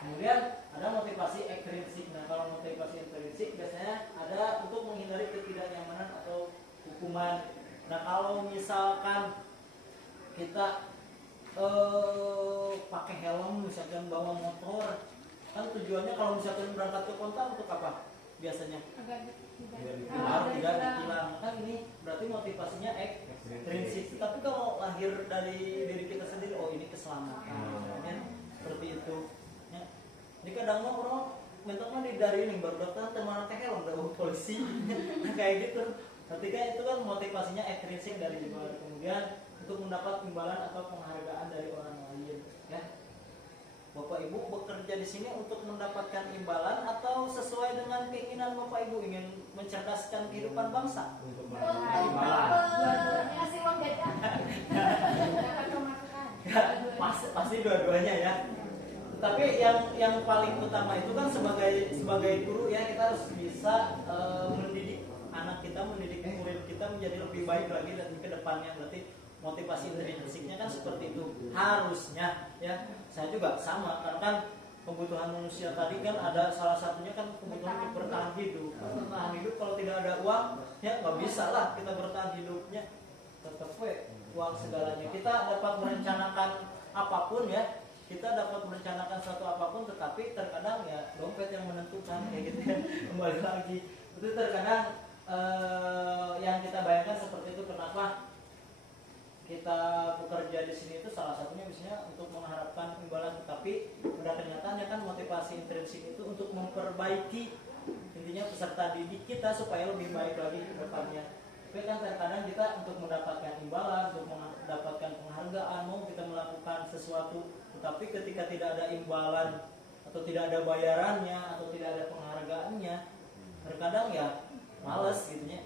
Kemudian ada motivasi ekstrinsik. Nah, kalau motivasi intrinsik biasanya ada untuk menghindari ketidaknyamanan atau hukuman. Nah, kalau misalkan kita pakai helm, misalkan bawa motor, kan tujuannya kalau misalkan berangkat ke kota untuk apa? Biasanya biar tidak ditilang. Kan ini berarti motivasinya ekstrinsik. Tapi kalau lahir dari diri kita sendiri, oh ini keselamatan, seperti itu. Ya. Jadi kadang mah orang mentoknya dari ini baru datang teman teh helm udah polisi, kayak gitu. Ketika itu kan motivasinya ekstrinsik dari luar. Kemudian untuk mendapat imbalan atau penghargaan dari orang lain, ya. Bapak Ibu bekerja di sini untuk mendapatkan imbalan atau sesuai dengan keinginan Bapak Ibu ingin mencerdaskan kehidupan bangsa? Untuk Dua-duanya ngasih uang jajan. Dapat pemasukan. Pasti dua-duanya ya. Tapi yang paling utama itu kan sebagai guru ya, kita harus bisa mendidik anak kita, mendidik murid kita menjadi lebih baik lagi dan ke depannya. Berarti motivasi intrinsiknya kan seperti itu harusnya ya. Saya juga sama, karena kan kebutuhan manusia tadi kan ada salah satunya kan kebutuhan untuk bertahan hidup. Bertahan hidup kalau tidak ada uang ya nggak bisa lah kita bertahan hidupnya. Tetap uang segalanya. Kita dapat merencanakan apapun ya, kita dapat merencanakan suatu apapun, tetapi terkadang ya dompet yang menentukan kayak gitu ya. Kembali lagi itu terkadang yang kita bayangkan seperti itu. Kenapa kita bekerja di sini itu salah satunya misalnya untuk mengharapkan imbalan, tetapi pada kenyataannya kan motivasi intrinsik itu untuk memperbaiki intinya peserta didik kita supaya lebih baik lagi ke depannya. Tapi kan terkadang kita untuk mendapatkan imbalan, untuk mendapatkan penghargaan, mau kita melakukan sesuatu, tetapi ketika tidak ada imbalan atau tidak ada bayarannya atau tidak ada penghargaannya, terkadang ya males gitu ya.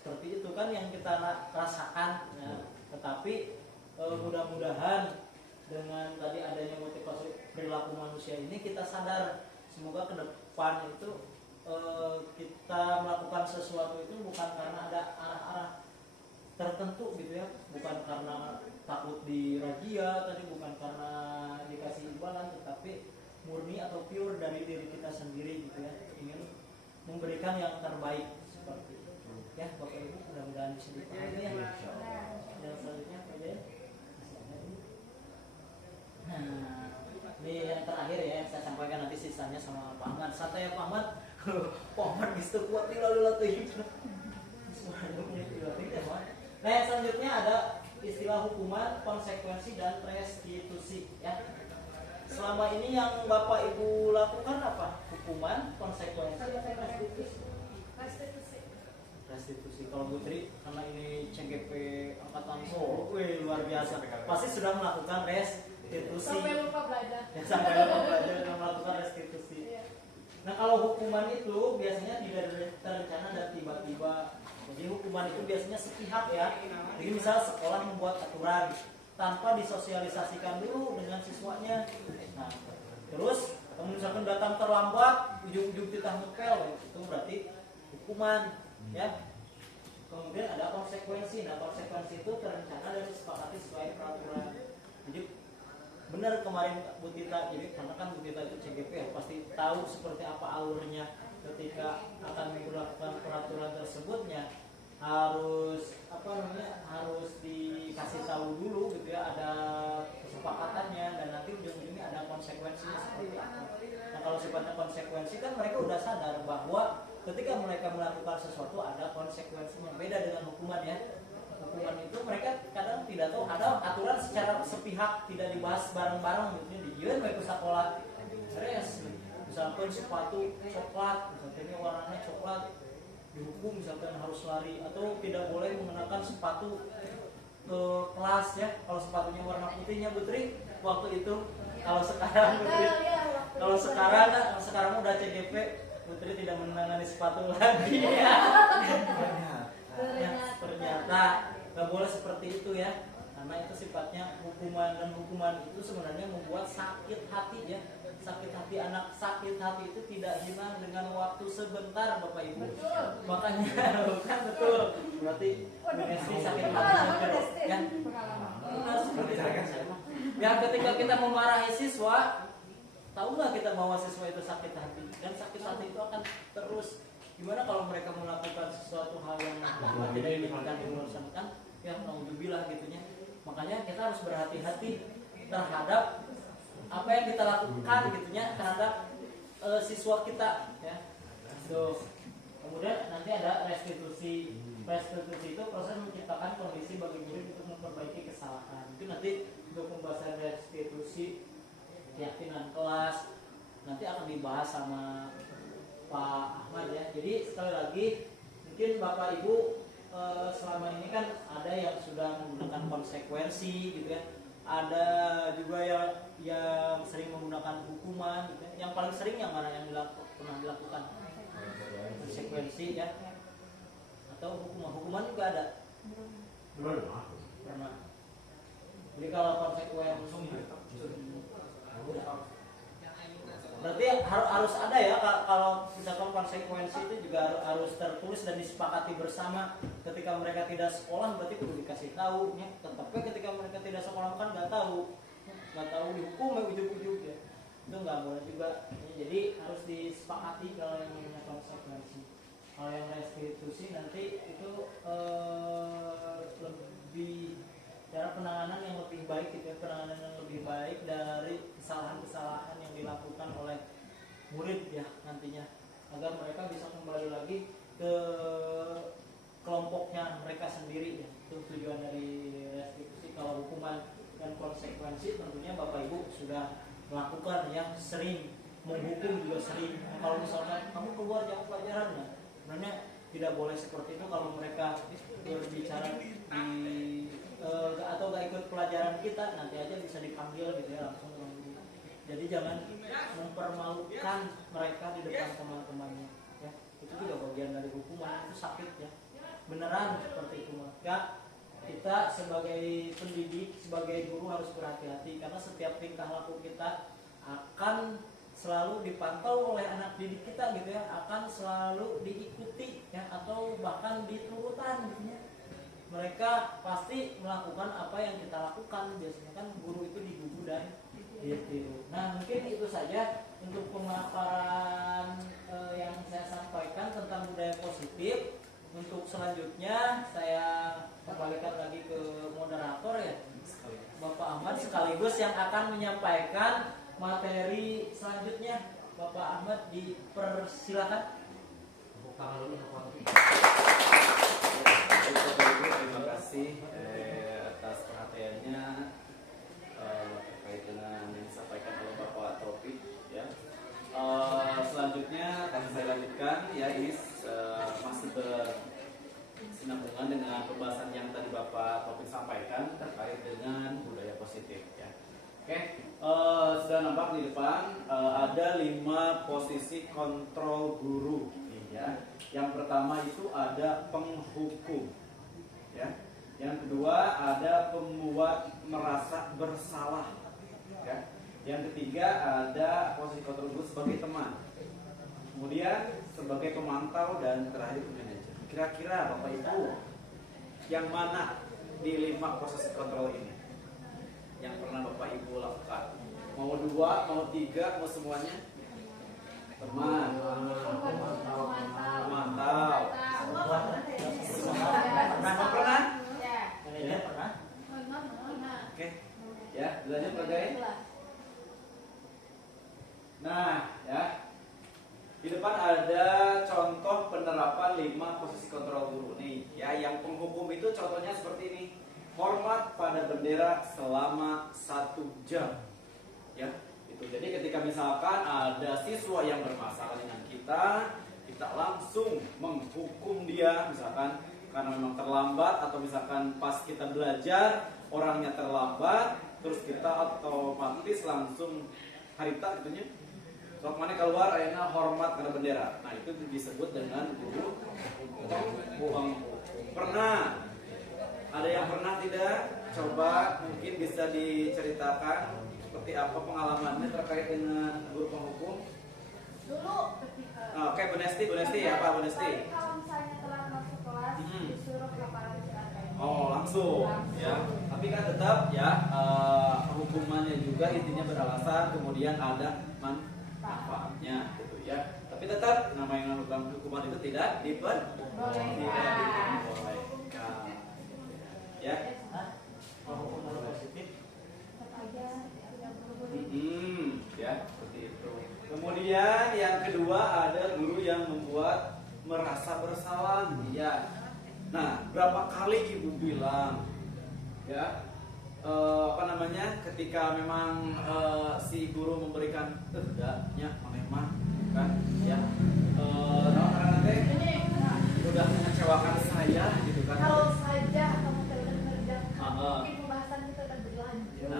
Seperti itu kan yang kita rasakan ya. Tetapi mudah-mudahan dengan tadi adanya motivasi perilaku manusia ini kita sadar, semoga ke depan itu kita melakukan sesuatu itu bukan karena ada arah-arah tertentu gitu ya, bukan karena takut dirazia tadi, bukan karena dikasih imbalan, tetapi murni atau pure dari diri kita sendiri gitu ya, ingin memberikan yang terbaik seperti itu. Ya, Bapak Ibu mudah-mudahan bisa dipahami ya. Yang selanjutnya apa aja? Nah, ini yang terakhir ya yang saya sampaikan, nanti sisanya sama Pak Ahmad. Santai ya Pak Ahmad. Pak Ahmad bisa kuat lalu itu. Nah, yang selanjutnya ada istilah hukuman, konsekuensi dan restitusi ya. Selama ini yang Bapak Ibu lakukan apa? Hukuman, konsekuensi atau restitusi? Restitusi. Kalau Putri karena ini CGP angkatan 10, luar biasa. Pasti sudah melakukan restitusi. Sampai lupa belajar. Ya, sampai lupa belajar dan melakukan restitusi. Nah, kalau hukuman itu biasanya tidak terencana dan tiba-tiba. Jadi hukuman itu biasanya sepihak ya. Jadi misal sekolah membuat aturan tanpa disosialisasikan dulu dengan siswanya. Nah, terus misalkan datang terlambat, ujung-ujung kita ngepel, itu berarti hukuman. Ya, kemudian ada konsekuensi. Nah, konsekuensi itu terencana dan disepakati sesuai peraturan. Jadi benar kemarin Bu Tita, jadi karena kan Bu Tita itu CGP ya, pasti tahu seperti apa alurnya ketika akan melakukan peraturan tersebutnya. Harus harus dikasih tahu dulu gitu ya, ada kesepakatannya dan nanti ujung-ujungnya ada konsekuensinya seperti apa. Nah, kalau sifatnya konsekuensi kan mereka udah sadar bahwa ketika mereka melakukan sesuatu ada konsekuensinya. Beda dengan hukuman ya. Hukuman itu mereka kadang tidak tahu, ada aturan secara sepihak, tidak dibahas bareng-bareng gitu. Dijieun bae ku sekolah. Beres. Misalkan sepatu coklat, misalnya warnanya coklat, dihukum misalkan harus lari atau tidak boleh mengenakan sepatu ke kelas ya. Kalau sepatunya warna putihnya Putri waktu itu, kalau sekarang Putri, kalau sekarang udah CGP, Putri tidak menangani sepatu lagi ya. Ternyata nggak boleh seperti itu ya. karena itu sifatnya hukuman, dan hukuman itu sebenarnya membuat sakit hati ya. Sakit hati anak, sakit hati itu tidak hilang dengan waktu sebentar Bapak Ibu. Betul. Makanya kan betul. Berarti Bu Nesti sakit hati ya. Benar seperti itu. Ya ketika kita memarahi siswa, tahu nggak kita bahwa siswa itu sakit hati, dan sakit hati itu akan terus. Gimana kalau mereka melakukan sesuatu hal yang tidak diinginkan dilaksanakan, yang naudzubillah gitunya. Makanya kita harus berhati-hati terhadap apa yang kita lakukan gitunya terhadap siswa kita ya. So, kemudian nanti ada restitusi. Restitusi itu proses menciptakan kondisi bagi murid untuk memperbaiki kesalahan. Itu nanti untuk pembahasan restitusi keyakinan kelas nanti akan dibahas sama Pak Ahmad ya. Jadi sekali lagi mungkin Bapak Ibu selama ini kan ada yang sudah menggunakan konsekuensi gitu ya. Ada juga yang sering menggunakan hukuman gitu ya. Yang paling sering yang mana yang pernah dilakukan? Konsekuensi ya. Atau hukuman juga ada? Pernah. Jadi kalau konsekuensi berarti harus ada ya, kalau misalkan konsekuensi itu juga harus tertulis dan disepakati bersama. Ketika mereka tidak sekolah berarti perlu dikasih tahu ya. Tetapi ketika mereka tidak sekolah kan nggak tahu dihukum ya ujung-ujung ya. Itu nggak boleh juga ya. Jadi harus disepakati kalau yang namanya konsekuensi. Kalau yang restitusi nanti itu lebih cara penanganan yang lebih baik gitu ya, penanganan yang lebih baik dari kesalahan-kesalahan yang dilakukan oleh murid ya nantinya, agar mereka bisa kembali lagi ke kelompoknya mereka sendiri ya. Itu tujuan dari restitusi. Kalau hukuman dan konsekuensi tentunya Bapak Ibu sudah melakukan yang sering menghukum juga sering. Nah, kalau misalkan kamu keluar jam pelajaran ya, sebenarnya tidak boleh seperti itu. Kalau mereka berbicara di atau gak ikut pelajaran kita, nanti aja bisa dipanggil gitu ya langsung. Jadi jangan mempermalukan mereka di depan teman-temannya ya. Itu juga bagian dari hukuman, itu sakit ya. Beneran seperti itu. Maka kita sebagai pendidik, sebagai guru harus berhati-hati, karena setiap tingkah laku kita akan selalu dipantau oleh anak didik kita gitu ya, akan selalu diikuti ya, atau bahkan diturutan gitu ya. Mereka pasti melakukan apa yang kita lakukan. Biasanya kan guru itu digugu dan ditiru. Nah mungkin itu saja untuk pemaparan yang saya sampaikan tentang budaya positif. Untuk selanjutnya saya kembalikan lagi ke moderator ya, Bapak Ahmad, sekaligus yang akan menyampaikan materi selanjutnya. Bapak Ahmad dipersilakan. Terima kasih atas perhatiannya terkait dengan yang disampaikan oleh Bapak Taufik ya. Selanjutnya akan saya lanjutkan ya, ini masih bersinambungan dengan pembahasan yang tadi Bapak Taufik sampaikan terkait dengan budaya positif ya. Oke, sudah nampak di depan ada 5 posisi kontrol guru ya. Yang pertama itu ada penghukum ya. Yang kedua ada pembuat merasa bersalah ya. Yang ketiga ada posisi kontrol guru sebagai teman, kemudian sebagai pemantau, dan terakhir manajer. Kira-kira Bapak Ibu yang mana di 5 posisi kontrol ini yang pernah Bapak Ibu lakukan? Mau 2, mau 3, mau semuanya? Teman, pemantau. Pernah? Ya. Pernah? Oke, ya dilanjut Pak Gai. Nah, ya di depan ada contoh penerapan 5 posisi kontrol guru nih. Ya, yang penghukum itu contohnya seperti ini. Hormat pada bendera selama 1 jam. Ya, itu. Jadi ketika misalkan ada siswa yang bermasalah dengan kita langsung menghukum dia, misalkan karena memang terlambat, atau misalkan pas kita belajar orangnya terlambat, terus kita otomatis langsung harita gitunya. So, mana keluar ayana hormat karena bendera. Nah, itu disebut dengan guru penghukum. Pernah Ada yang pernah tidak? Coba mungkin bisa diceritakan seperti apa pengalamannya terkait dengan guru penghukum. Dulu ketika Oke, Bu Nesti apa Bu Nesti? kalau misalnya telat masuk kelas Hmm. disuruh ke para istirahat. Oh langsung, ya. Tapi kan tetap ya hukumannya juga intinya beralasan, kemudian ada manfaatnya, gitu ya. Tapi tetap namanya hukuman itu tidak diperbolehkan. Ya. Kalau hukum positif Tetap aja tidak berhubung. Ya seperti itu. Kemudian yang kedua ada guru yang membuat merasa bersalah, ya. Nah, berapa kali ibu bilang, ya, ketika memang si guru memberikan enggaknya, memang kan, ya, karena teh udah mengecewakan saya, gitu kan. Kalau saja kamu tidak mengerjakan, mungkin pembahasan kita akan berlanjut.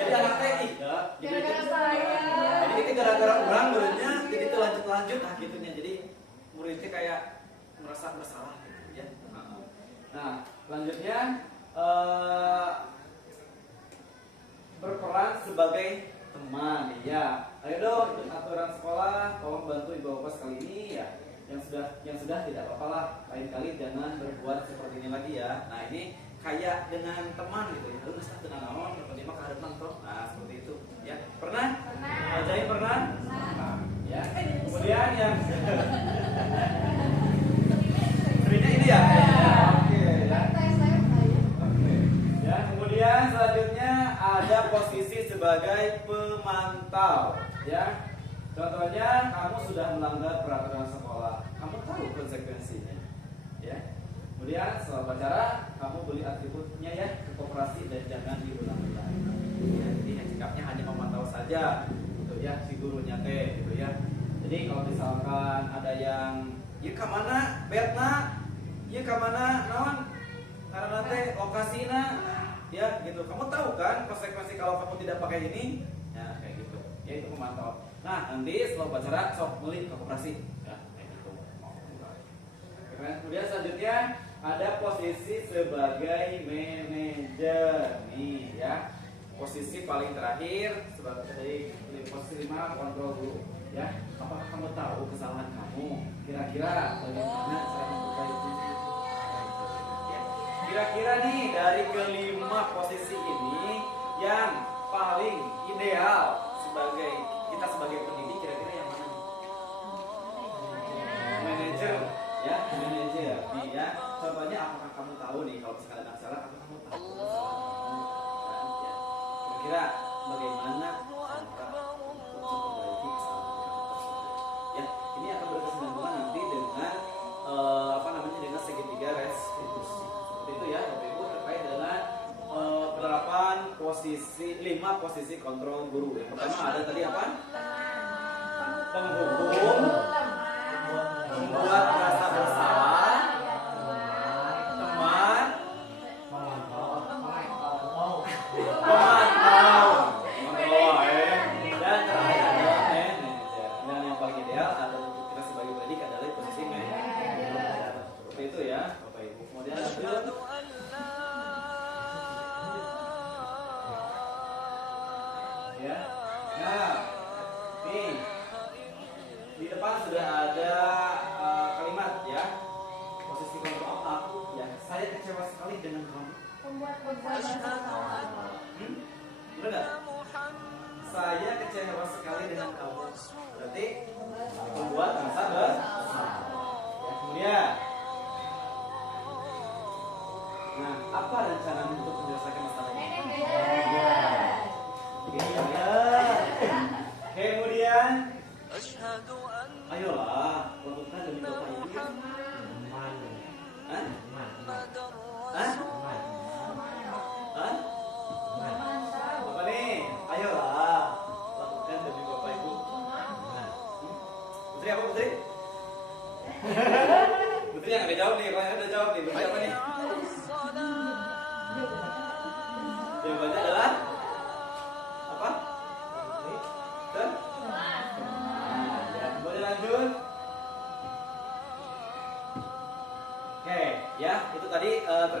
Jadi anak teh iya, Gara-gara saya. jadi itu gara-gara orang muridnya, jadi itu lanjut nah gitunya. Jadi muridnya kayak merasa bersalah gitu ya. Nah, selanjutnya berperan sebagai teman ya. Ayo dong aturan sekolah, tolong bantu ibu bapak kali ini ya. Yang sudah tidak apa-apa lah. Lain kali jangan berbuat seperti ini lagi ya. Nah, ini kayak dengan teman gitu ya. Lu nggak tenang naon, berarti mah kadang nonton. Nah, seperti itu ya. Pernah? Ajaib pernah? Nah, ya. Kemudian yang seringnya ini ya. Oke ya. Oke. Ya, kemudian selanjutnya ada posisi sebagai pemantau ya. Contohnya kamu sudah melanggar peraturan sekolah, kamu tahu konsekuensinya ya. Kemudian setelah upacara kamu beli atributnya ya ke koperasi dan jangan diulang-ulang ya. Jadi sikapnya hanya memantau saja gitu ya si gurunya teh gitu ya. Jadi kalau misalkan ada yang ya kemana betna, ya kemana naon karena teh lokasinya ya gitu. Kamu tahu kan konsekuensi kalau kamu tidak pakai ini ya kayak gitu ya, itu memantau. Nah nanti setelah upacara sok beli ke koperasi ya kayak gitu. Kemudian selanjutnya ada posisi sebagai manajer nih ya. Posisi paling terakhir sebagai posisi 5 kontrol guru ya. Apakah kamu tahu kesalahan kamu? Kira-kira bagaimana cara memperbaikinya? Ya. Kira-kira nih dari kelima posisi ini yang paling ideal kita sebagai pendidik kira-kira yang mana nih? Manajer ya, manajer nih ya. Contohnya apakah kamu tahu nih kalau misalkan ada masalah, apakah kamu tahu kesalahan kamu? Kan, ya. Kira-kira bagaimana cara untuk memperbaiki kesalahan kamu tersebut? Ya, ini akan berkesinambungan nanti dengan dengan segitiga restitusi. Seperti itu ya, Bapak Ibu terkait dengan penerapan posisi 5 posisi kontrol guru. Yang pertama ada tadi apa? Penghukum, membuat merasa bersalah, teman, pemantau, dan terakhir adalah manajer. Dan yang paling ideal ada untuk kita sebagai pendidik adalah posisi manajer. Seperti itu ya, Bapak Ibu. Kemudian lanjut. Ya. Nah, nih di depan sudah ada kalimat ya. Posisi kontrol aku ya. Saya kecewa sekali dengan kamu. Pembuat bersalah. Benar nggak? Saya kecewa sekali dengan kamu. Berarti membuat merasa bersalah. Ya, kemudian. Nah, apa rencana untuk menyelesaikan masalah ini? Kemudian, ayolah, lakukan demi Bapak Ibu. Hah? Hah? Hah? Apa nih? Ayolah, lakukan demi Bapak Ibu. Putri apa Putri? Putri yang udah jawab nih, kalau yang udah jawab nih, Putri apa nih? Jawabannya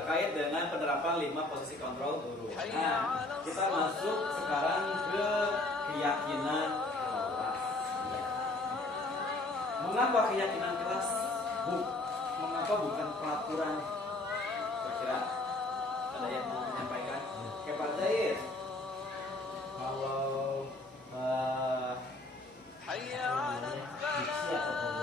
terkait dengan penerapan 5 posisi kontrol guru. Nah, kita masuk sekarang ke keyakinan kelas. Mengapa keyakinan kelas? Mengapa bukan peraturan? Kira-kira ada yang mau menyampaikan? Oke, Pak Zaid. Kalau Diksi atau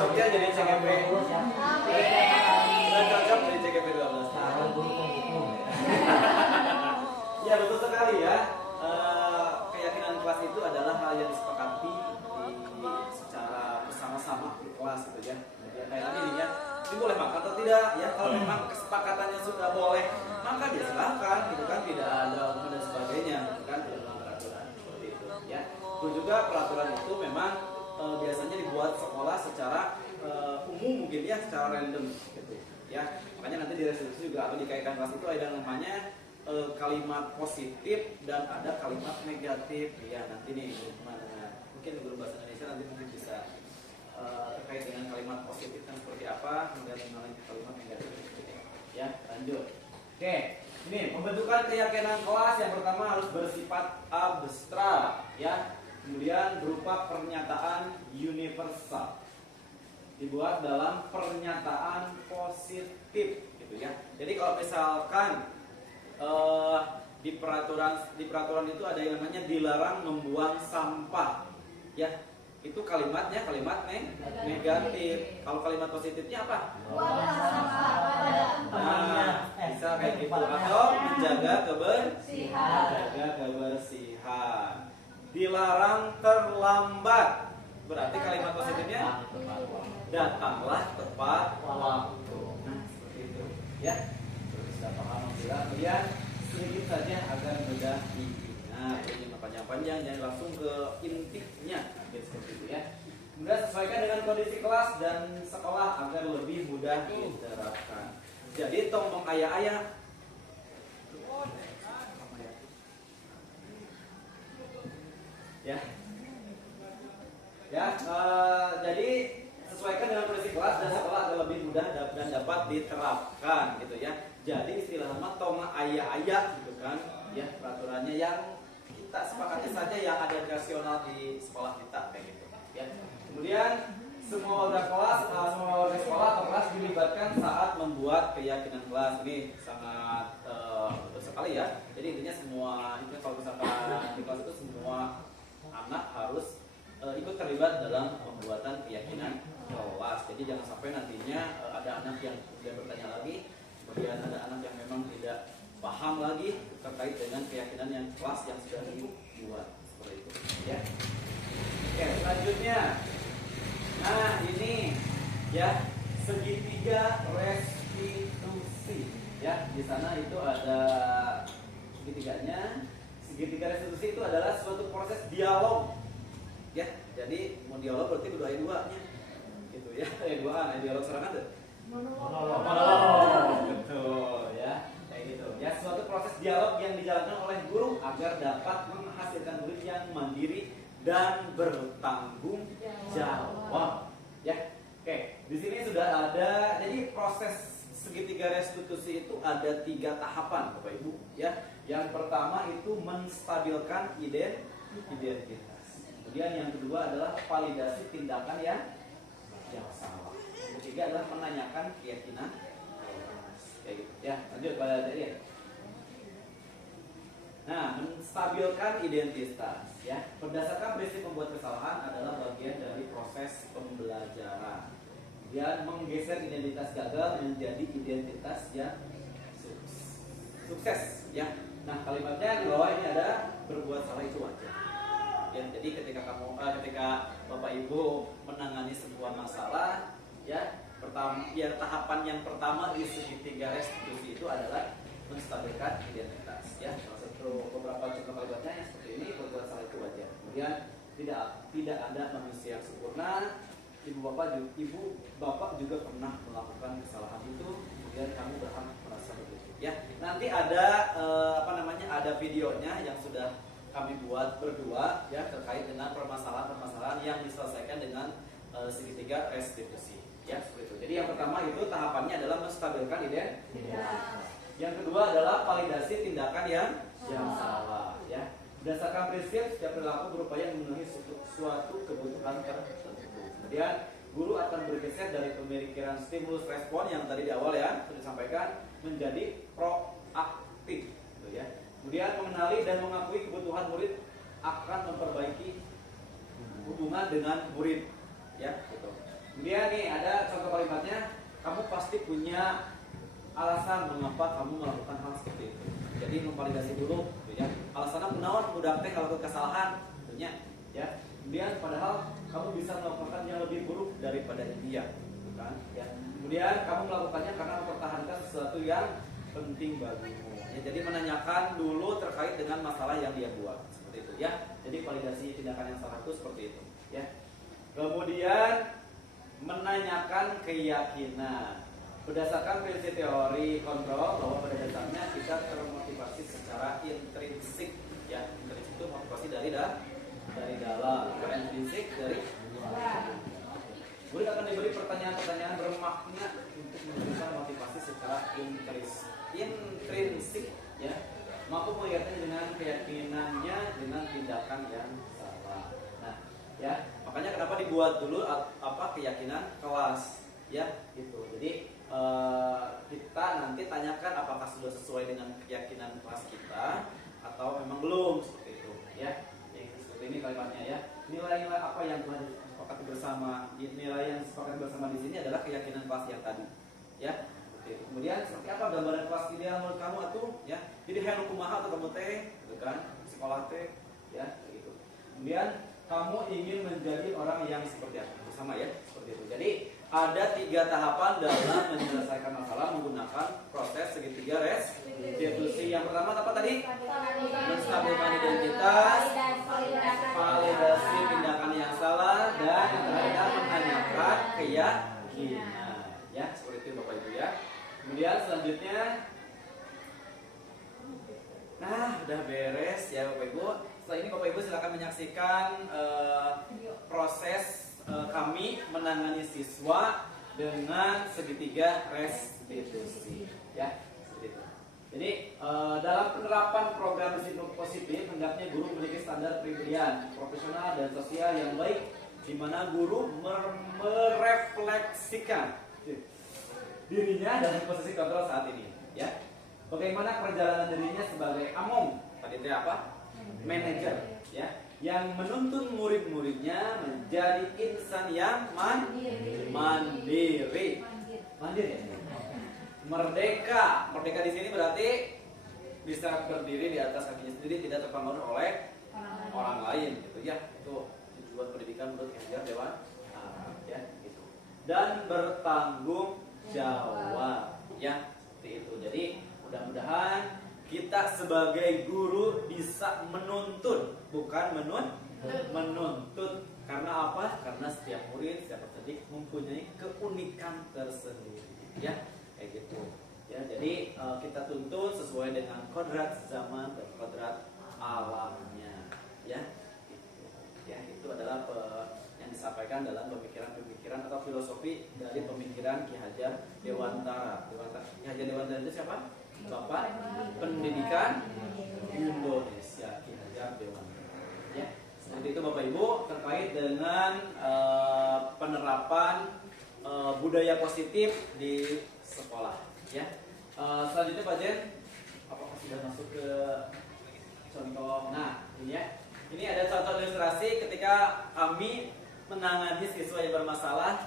Sofia jadi CGP. Sudah cocok jadi CGP 12. Ya betul sekali ya. Keyakinan kelas itu adalah hal yang disepakati secara bersama-sama di kelas gitu ya. Jadi kayak tadi nih ya, ini boleh makan atau tidak ya? Kalau memang kesepakatannya sudah boleh, maka dia silakan gitu kan, tidak ada umum dan sebagainya gitu kan, tidak ada peraturan seperti itu ya. Terus juga peraturan itu memang biasanya dibuat sekolah secara umum mungkin ya, secara random gitu ya. Makanya nanti di resolusi juga atau di kaitan kelas itu ada namanya kalimat positif dan ada kalimat negatif ya. Nanti nih mungkin guru bahasa Indonesia nanti mungkin bisa terkait dengan kalimat positif dan seperti apa, kemudian kalimat negatif ya. Lanjut. Oke, ini pembentukan keyakinan kelas yang pertama harus bersifat abstrak ya. Kemudian berupa pernyataan universal, dibuat dalam pernyataan positif gitu ya. Jadi kalau misalkan di peraturan itu ada yang namanya dilarang membuang sampah ya, itu kalimatnya kalimat negatif. Kalau kalimat positifnya apa? Nah, bisa kayak gitu. Atau menjaga kebersihan. Dilarang terlambat. Berarti kalimat positifnya datanglah tepat waktu. Nah, seperti itu ya. Terus sudah paham alhamdulillah. Kemudian sedikit saja agar mudah diingat. Ini panjang-panjang, jangan langsung ke intinya. Seperti itu ya. Kemudian sesuaikan dengan kondisi kelas dan sekolah agar lebih mudah diterapkan. Jadi tong ayah-ayah jadi sesuaikan dengan kondisi kelas dan sekolah agar lebih mudah dan dapat diterapkan gitu ya. Jadi istilah nama tong ayah-ayah gitu kan ya, peraturannya yang kita sepakati saja yang ada rasional di sekolah kita kayak gitu ya. Kemudian semua warga sekolah atau kelas dilibatkan saat membuat keyakinan kelas. Ini sangat betul sekali ya. Jadi intinya semua itu kalau misalkan di kelas itu semua anak harus ikut terlibat dalam pembuatan keyakinan kelas. Jadi jangan sampai nantinya ada anak yang kemudian bertanya lagi, kemudian ada anak yang memang tidak paham lagi terkait dengan keyakinan yang kelas yang sudah dibuat seperti itu ya. Oke, selanjutnya. Nah, ini ya segitiga restitusi ya. Di sana itu ada segitiganya. Segitiga restitusi itu adalah suatu proses dialog ya. Jadi mau dialog berarti berdua duanya gitu ya. Duaan, dialog serangan tuh monolog. Betul ya. Kayak gitu ya, suatu proses dialog yang dijalankan oleh guru agar dapat menghasilkan murid yang mandiri dan bertanggung jawab ya. Oke, di sini sudah ada. Jadi proses segitiga restitusi itu ada 3 tahapan Bapak Ibu ya. Yang pertama itu menstabilkan identitas. Kemudian yang kedua adalah validasi tindakan yang salah. Yang ketiga adalah menanyakan keyakinan. Kayak gitu ya. Lanjut pada tadi. Nah, menstabilkan identitas ya. Berdasarkan prinsip membuat kesalahan adalah bagian dari proses pembelajaran. Kemudian menggeser identitas gagal menjadi identitas yang sukses ya. Nah, kalimatnya di bawah ini ada berbuat salah itu wajar. Ya, jadi ketika Bapak Ibu menangani sebuah masalah, ya tahapan yang pertama di segitiga restitusi itu adalah menstabilkan identitas. Ya, salah satu beberapa contoh kalimatnya yang seperti ini, berbuat salah itu wajar. Kemudian tidak ada manusia yang sempurna. Ibu bapak juga pernah melakukan kesalahan itu, kemudian kamu berhak merasa begitu. Ya, nanti ada ada videonya yang sudah kami buat berdua ya terkait dengan permasalahan yang diselesaikan dengan segitiga restitusi. Ya, seperti itu. Jadi yang pertama itu tahapannya adalah menstabilkan identitas. Yang kedua adalah validasi tindakan yang salah. Ya, berdasarkan prinsip setiap perilaku berupaya memenuhi suatu kebutuhan tertentu. Kemudian guru akan bergeser dari pemikiran stimulus respon yang tadi di awal ya sudah disampaikan menjadi proaktif, gitu ya. Kemudian mengenali dan mengakui kebutuhan murid akan memperbaiki hubungan dengan murid, ya. Gitu. Kemudian nih ada contoh kalimatnya, kamu pasti punya alasan mengapa kamu melakukan hal seperti itu. Jadi memvalidasi dulu, gitu ya. Alasannya kunaon budak teh kalau kesalahan, tentunya, ya. Kemudian padahal kamu bisa melakukan yang lebih buruk daripada dia, bukan? Ya. Kemudian kamu melakukannya karena mempertahankan sesuatu yang penting bagimu. Ya, jadi menanyakan dulu terkait dengan masalah yang dia buat, seperti itu, ya. Jadi validasi tindakan yang salah itu seperti itu, ya. Kemudian menanyakan keyakinan. Berdasarkan prinsip teori kontrol bahwa pada dasarnya kita termotivasi secara intrinsik, ya. Intrinsik itu motivasi dari dalam, intrinsik dari luar. Murid akan diberi pertanyaan-pertanyaan bermakna untuk menunjukkan motivasi secara intrinsik, ya, mampu melihatnya dengan keyakinannya dengan tindakan yang salah. Nah, ya, makanya kenapa dibuat dulu keyakinan kelas, ya, gitu. Jadi kita nanti tanyakan apakah sudah sesuai dengan keyakinan kelas kita atau memang belum, seperti itu, ya. Ini kalimatnya, ya. Nilai-nilai apa yang telah disepakati bersama? Nilai yang disepakati bersama di sini adalah keyakinan kelas yang tadi, ya. Oke. Kemudian seperti apa gambaran kelas ideal menurut kamu atuh, ya? Jadi hayang kumaha atau kamu teh, gitu kan? Sekolah teh, ya, gitu. Kemudian kamu ingin menjadi orang yang seperti apa? Sama, ya, seperti itu. Jadi ada 3 tahapan dalam menyelesaikan masalah menggunakan proses segitiga restitusi. Yang pertama apa tadi? Menstabilkan identitas, validasi tindakan yang salah, dan yang terakhir menanyakan keyakinan. Ya, seperti itu Bapak Ibu, ya. Kemudian selanjutnya, nah udah beres ya Bapak Ibu. Setelah ini Bapak Ibu silakan menyaksikan proses kami menangani siswa dengan segitiga restitusi, ya, seperti itu. Jadi dalam penerapan program disiplin positif, hendaknya guru memiliki standar kepribadian profesional dan sosial yang baik, di mana guru merefleksikan dirinya dalam posisi kontrol saat ini, ya. Bagaimana perjalanan dirinya sebagai among, tadi itu apa? Manajer, ya, yang menuntun murid-muridnya menjadi insan yang mandiri, merdeka. Merdeka di sini berarti bisa berdiri di atas kakinya sendiri, tidak terpengaruh oleh orang lain, gitu, ya. Itu tujuan pendidikan menurut Ki Dewan, ya, gitu. Dan bertanggung jawab, ya, seperti itu. Jadi mudah-mudahan kita sebagai guru bisa menuntun, bukan menuntut. Karena apa? Karena setiap murid, setiap pendidik mempunyai keunikan tersendiri, ya, kayak gitu. Ya, jadi kita tuntun sesuai dengan kodrat zaman dan kodrat alamnya, ya. Gitu. Ya, itu adalah yang disampaikan dalam pemikiran atau filosofi dari pemikiran Ki Hajar Dewantara. Ki Hajar Dewantara itu siapa? Bapak Pendidikan Indonesia, Ki Hajar Dewantara. Ya, seperti itu Bapak Ibu terkait dengan penerapan budaya positif di sekolah. Ya, selanjutnya Pak Jen, apakah sudah masuk ke contoh? Nah, ini ya, ini ada contoh ilustrasi ketika kami menangani siswa yang bermasalah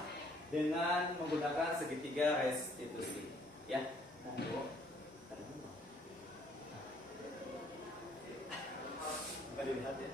dengan menggunakan segitiga restitusi. Ya, monggo. Bukan dilihat ya.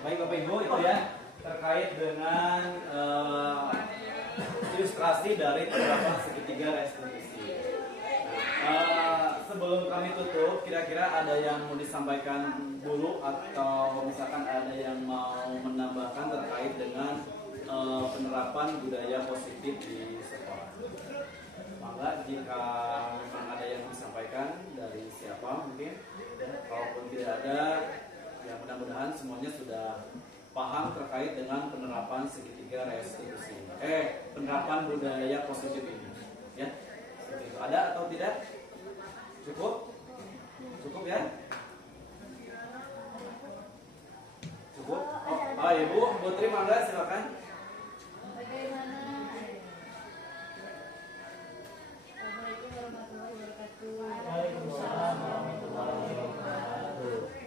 Baik Bapak Ibu, itu ya terkait dengan ilustrasi dari penerapan segitiga restitusi. Sebelum kami tutup, kira-kira ada yang mau disampaikan dulu atau misalkan ada yang mau menambahkan terkait dengan penerapan budaya positif di sekolah. Maka jika memang ada yang disampaikan dari siapa mungkin, kalaupun tidak ada, ya mudah-mudahan semuanya sudah paham terkait dengan penerapan segitiga restitusi. Penerapan budaya positif ini, ya. Seperti itu. Ada atau tidak? Cukup? Cukup ya? Cukup? Oh, Ibu, Putri mangga silakan. Bagaimana? Assalamualaikum warahmatullahi wabarakatuh. Waalaikumsalam warahmatullahi wabarakatuh.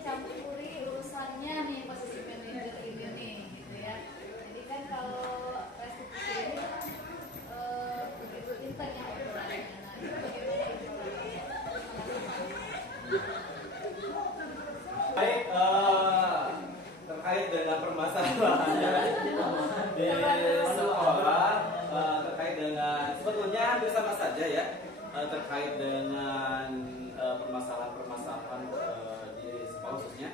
mencampuri urusannya nih posisi manajer ini nih gitu ya. Jadi kan kalau restitusi ini kan begitu intens ya aturannya. Nah, itu bagaimana informasinya? Baik, terkait dengan permasalahannya di sekolah, terkait dengan sebetulnya hampir sama saja ya, terkait dengan permasalahan-permasalahan di sekolah khususnya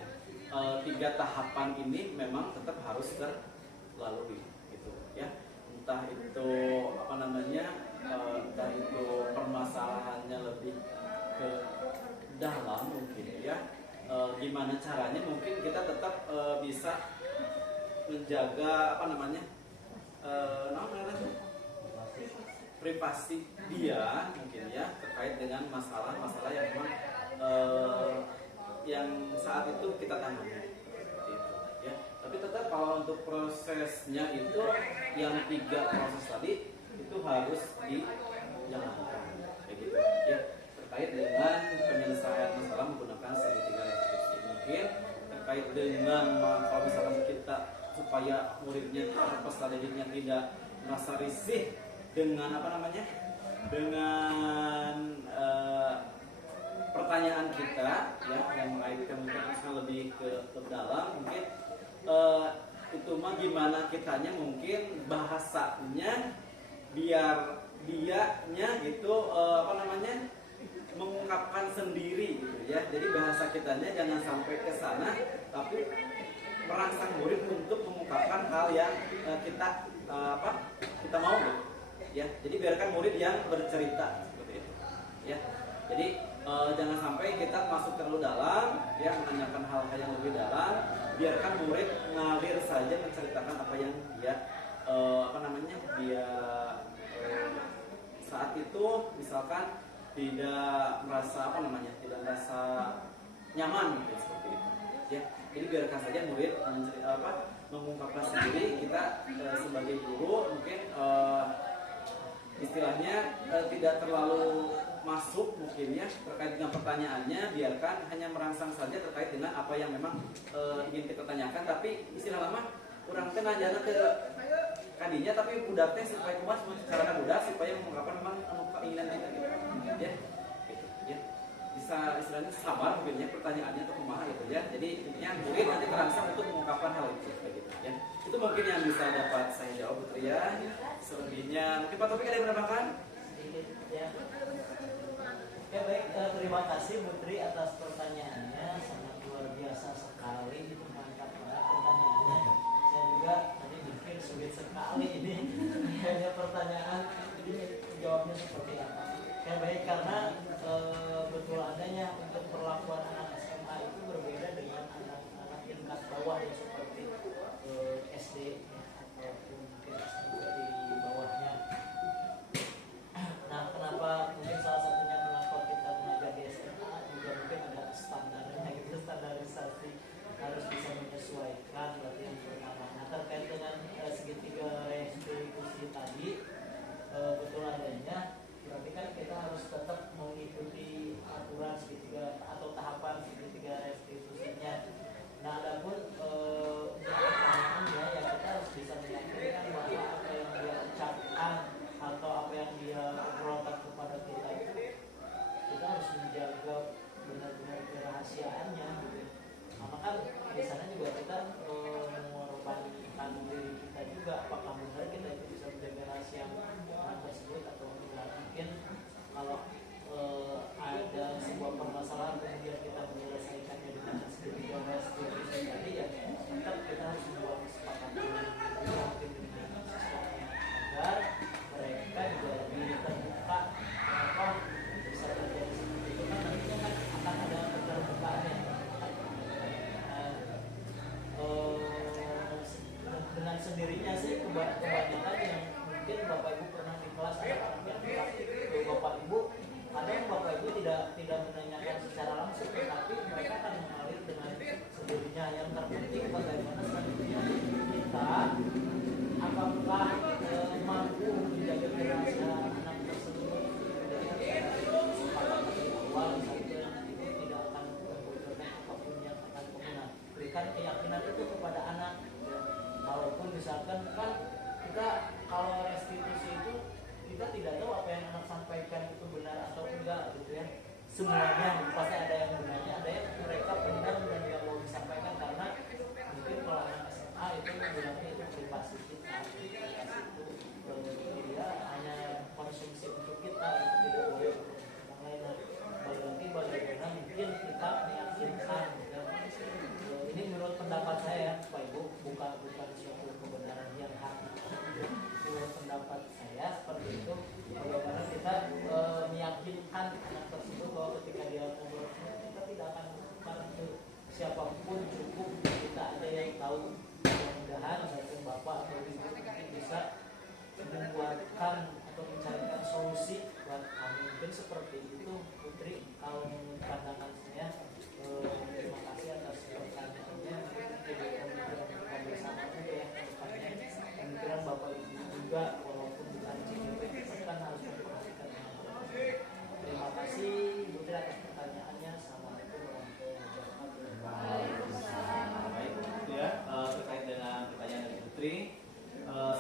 3 tahapan ini memang tetap harus terlalui gitu ya. Entah itu apa namanya, entah itu permasalahannya lebih ke dalam mungkin ya. Gimana caranya mungkin kita tetap bisa menjaga apa namanya, privasi dia mungkin ya, terkait dengan masalah-masalah yang memang yang saat itu kita tangani seperti itu ya. Tapi tetap kalau untuk prosesnya itu yang 3 proses tadi itu harus dijalankan kayak gitu ya. terkait dengan penyelesaian masalah menggunakan segitiga restitusi. Mungkin terkait dengan kalau misalkan kita supaya muridnya atau peserta didiknya tidak merasa risih dengan dengan pertanyaan kita ya yang mengaitkan mungkin lebih ke dalam mungkin itu mah gimana kitanya mungkin bahasanya biar dianya gitu mengungkapkan sendiri gitu ya. Jadi bahasa kitanya jangan sampai ke sana tapi merangsang murid untuk mengungkapkan hal yang kita mau gitu. Ya. Jadi biarkan murid yang bercerita seperti itu. Ya. Jadi jangan sampai kita masuk terlalu dalam ya menanyakan hal-hal yang lebih dalam, biarkan murid ngalir saja menceritakan apa yang dia dia saat itu misalkan tidak merasa tidak merasa nyaman gitu, seperti itu ya. Jadi biarkan saja murid mengungkapkan sendiri. Kita sebagai guru mungkin istilahnya tidak terlalu masuk mungkin ya terkait dengan pertanyaannya, biarkan hanya merangsang saja terkait dengan apa yang memang ingin kita tanyakan. Tapi istilah lama orang teh nanya ke kadinya tapi budak teh supaya kumas cara budak supaya mengungkapkan memang keinginan kita gitu ya. Gitu, ya. Bisa istilahnya sabar mungkin ya pertanyaannya atau kumaha gitu ya. Jadi intinya murid nanti terangsang untuk mengungkapkan hal itu kayak gitu ya. Itu mungkin yang bisa dapat saya jawab Putri ya. Selebihnya mungkin Pak Topik ada yang menambahkan? Ya. Oke baik, terima kasih Putri atas pertanyaannya, sangat luar biasa sekali, itu mantap banget pertanyaannya. Saya juga tadi mungkin sulit sekali ini hanya pertanyaan ini jawabnya seperti apa. Oke baik, karena betul adanya untuk perlakuan anak SMA itu berbeda dengan anak-anak tingkat bawah yang seperti SD ya, ataupun mungkin SMP di bawahnya. Nah, kenapa mungkin salah satunya kenapa kita mengajar di SMA juga mungkin ada standarnya gitu, standarisasi harus bisa menyesuaikan berarti yang pertama. Nah, terkait dengan segitiga restitusi tadi betul adanya, berarti kan kita harus tetap mengikuti aturan segitiga atau tahapan segitiga restitusinya. Nah, adapun pertanyaannya ya kita harus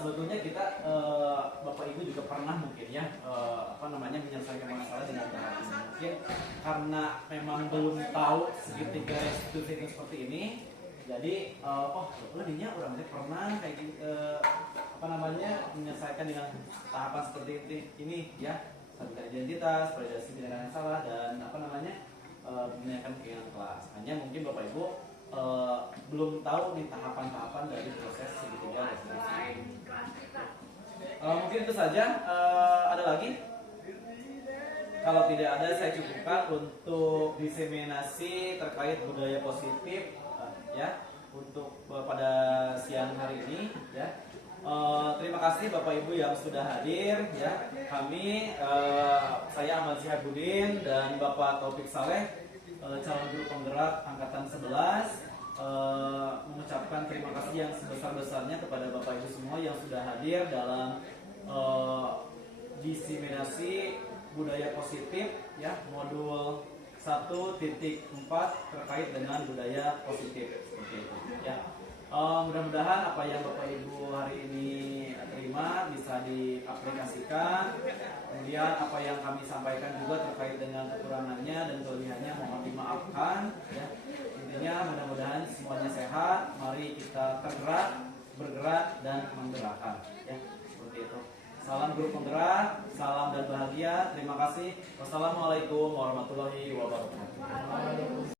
sebetulnya kita Bapak Ibu juga pernah mungkin ya menyelesaikan masalah dengan tahap ini. Mungkin karena memang belum tahu segitiga restitusi itu seperti ini, jadi dinya orang pernah kayak gitu, menyelesaikan dengan tahapan seperti ini ya, stabilitas identitas, validasi tindakan yang salah, dan menanyakan keinginan kelas. Hanya mungkin Bapak Ibu belum tahu nih tahapan-tahapan dari proses segitiga restitusi ini. Mungkin itu saja. Ada lagi? Kalau tidak ada, saya cukupkan untuk diseminasi terkait budaya positif ya untuk pada siang hari ini ya. Terima kasih Bapak Ibu yang sudah hadir ya. Kami saya Ahmad Syihabuddin dan Bapak Taufik Saleh, calon guru penggerak angkatan 11, mengucapkan terima kasih yang sebesar-besarnya kepada Bapak Ibu semua yang sudah hadir dalam diseminasi budaya positif ya, modul 1.4 terkait dengan budaya positif seperti itu ya. Mudah-mudahan apa yang Bapak Ibu hari ini terima bisa diaplikasikan. Kemudian apa yang kami sampaikan juga terkait dengan kekurangannya dan kelebihannya mohon dimaafkan ya. Intinya mudah-mudahan semuanya sehat. Mari kita tergerak, bergerak dan menggerakkan ya. Seperti itu. Salam guru penggerak, salam dan bahagia. Terima kasih. Wassalamualaikum warahmatullahi wabarakatuh.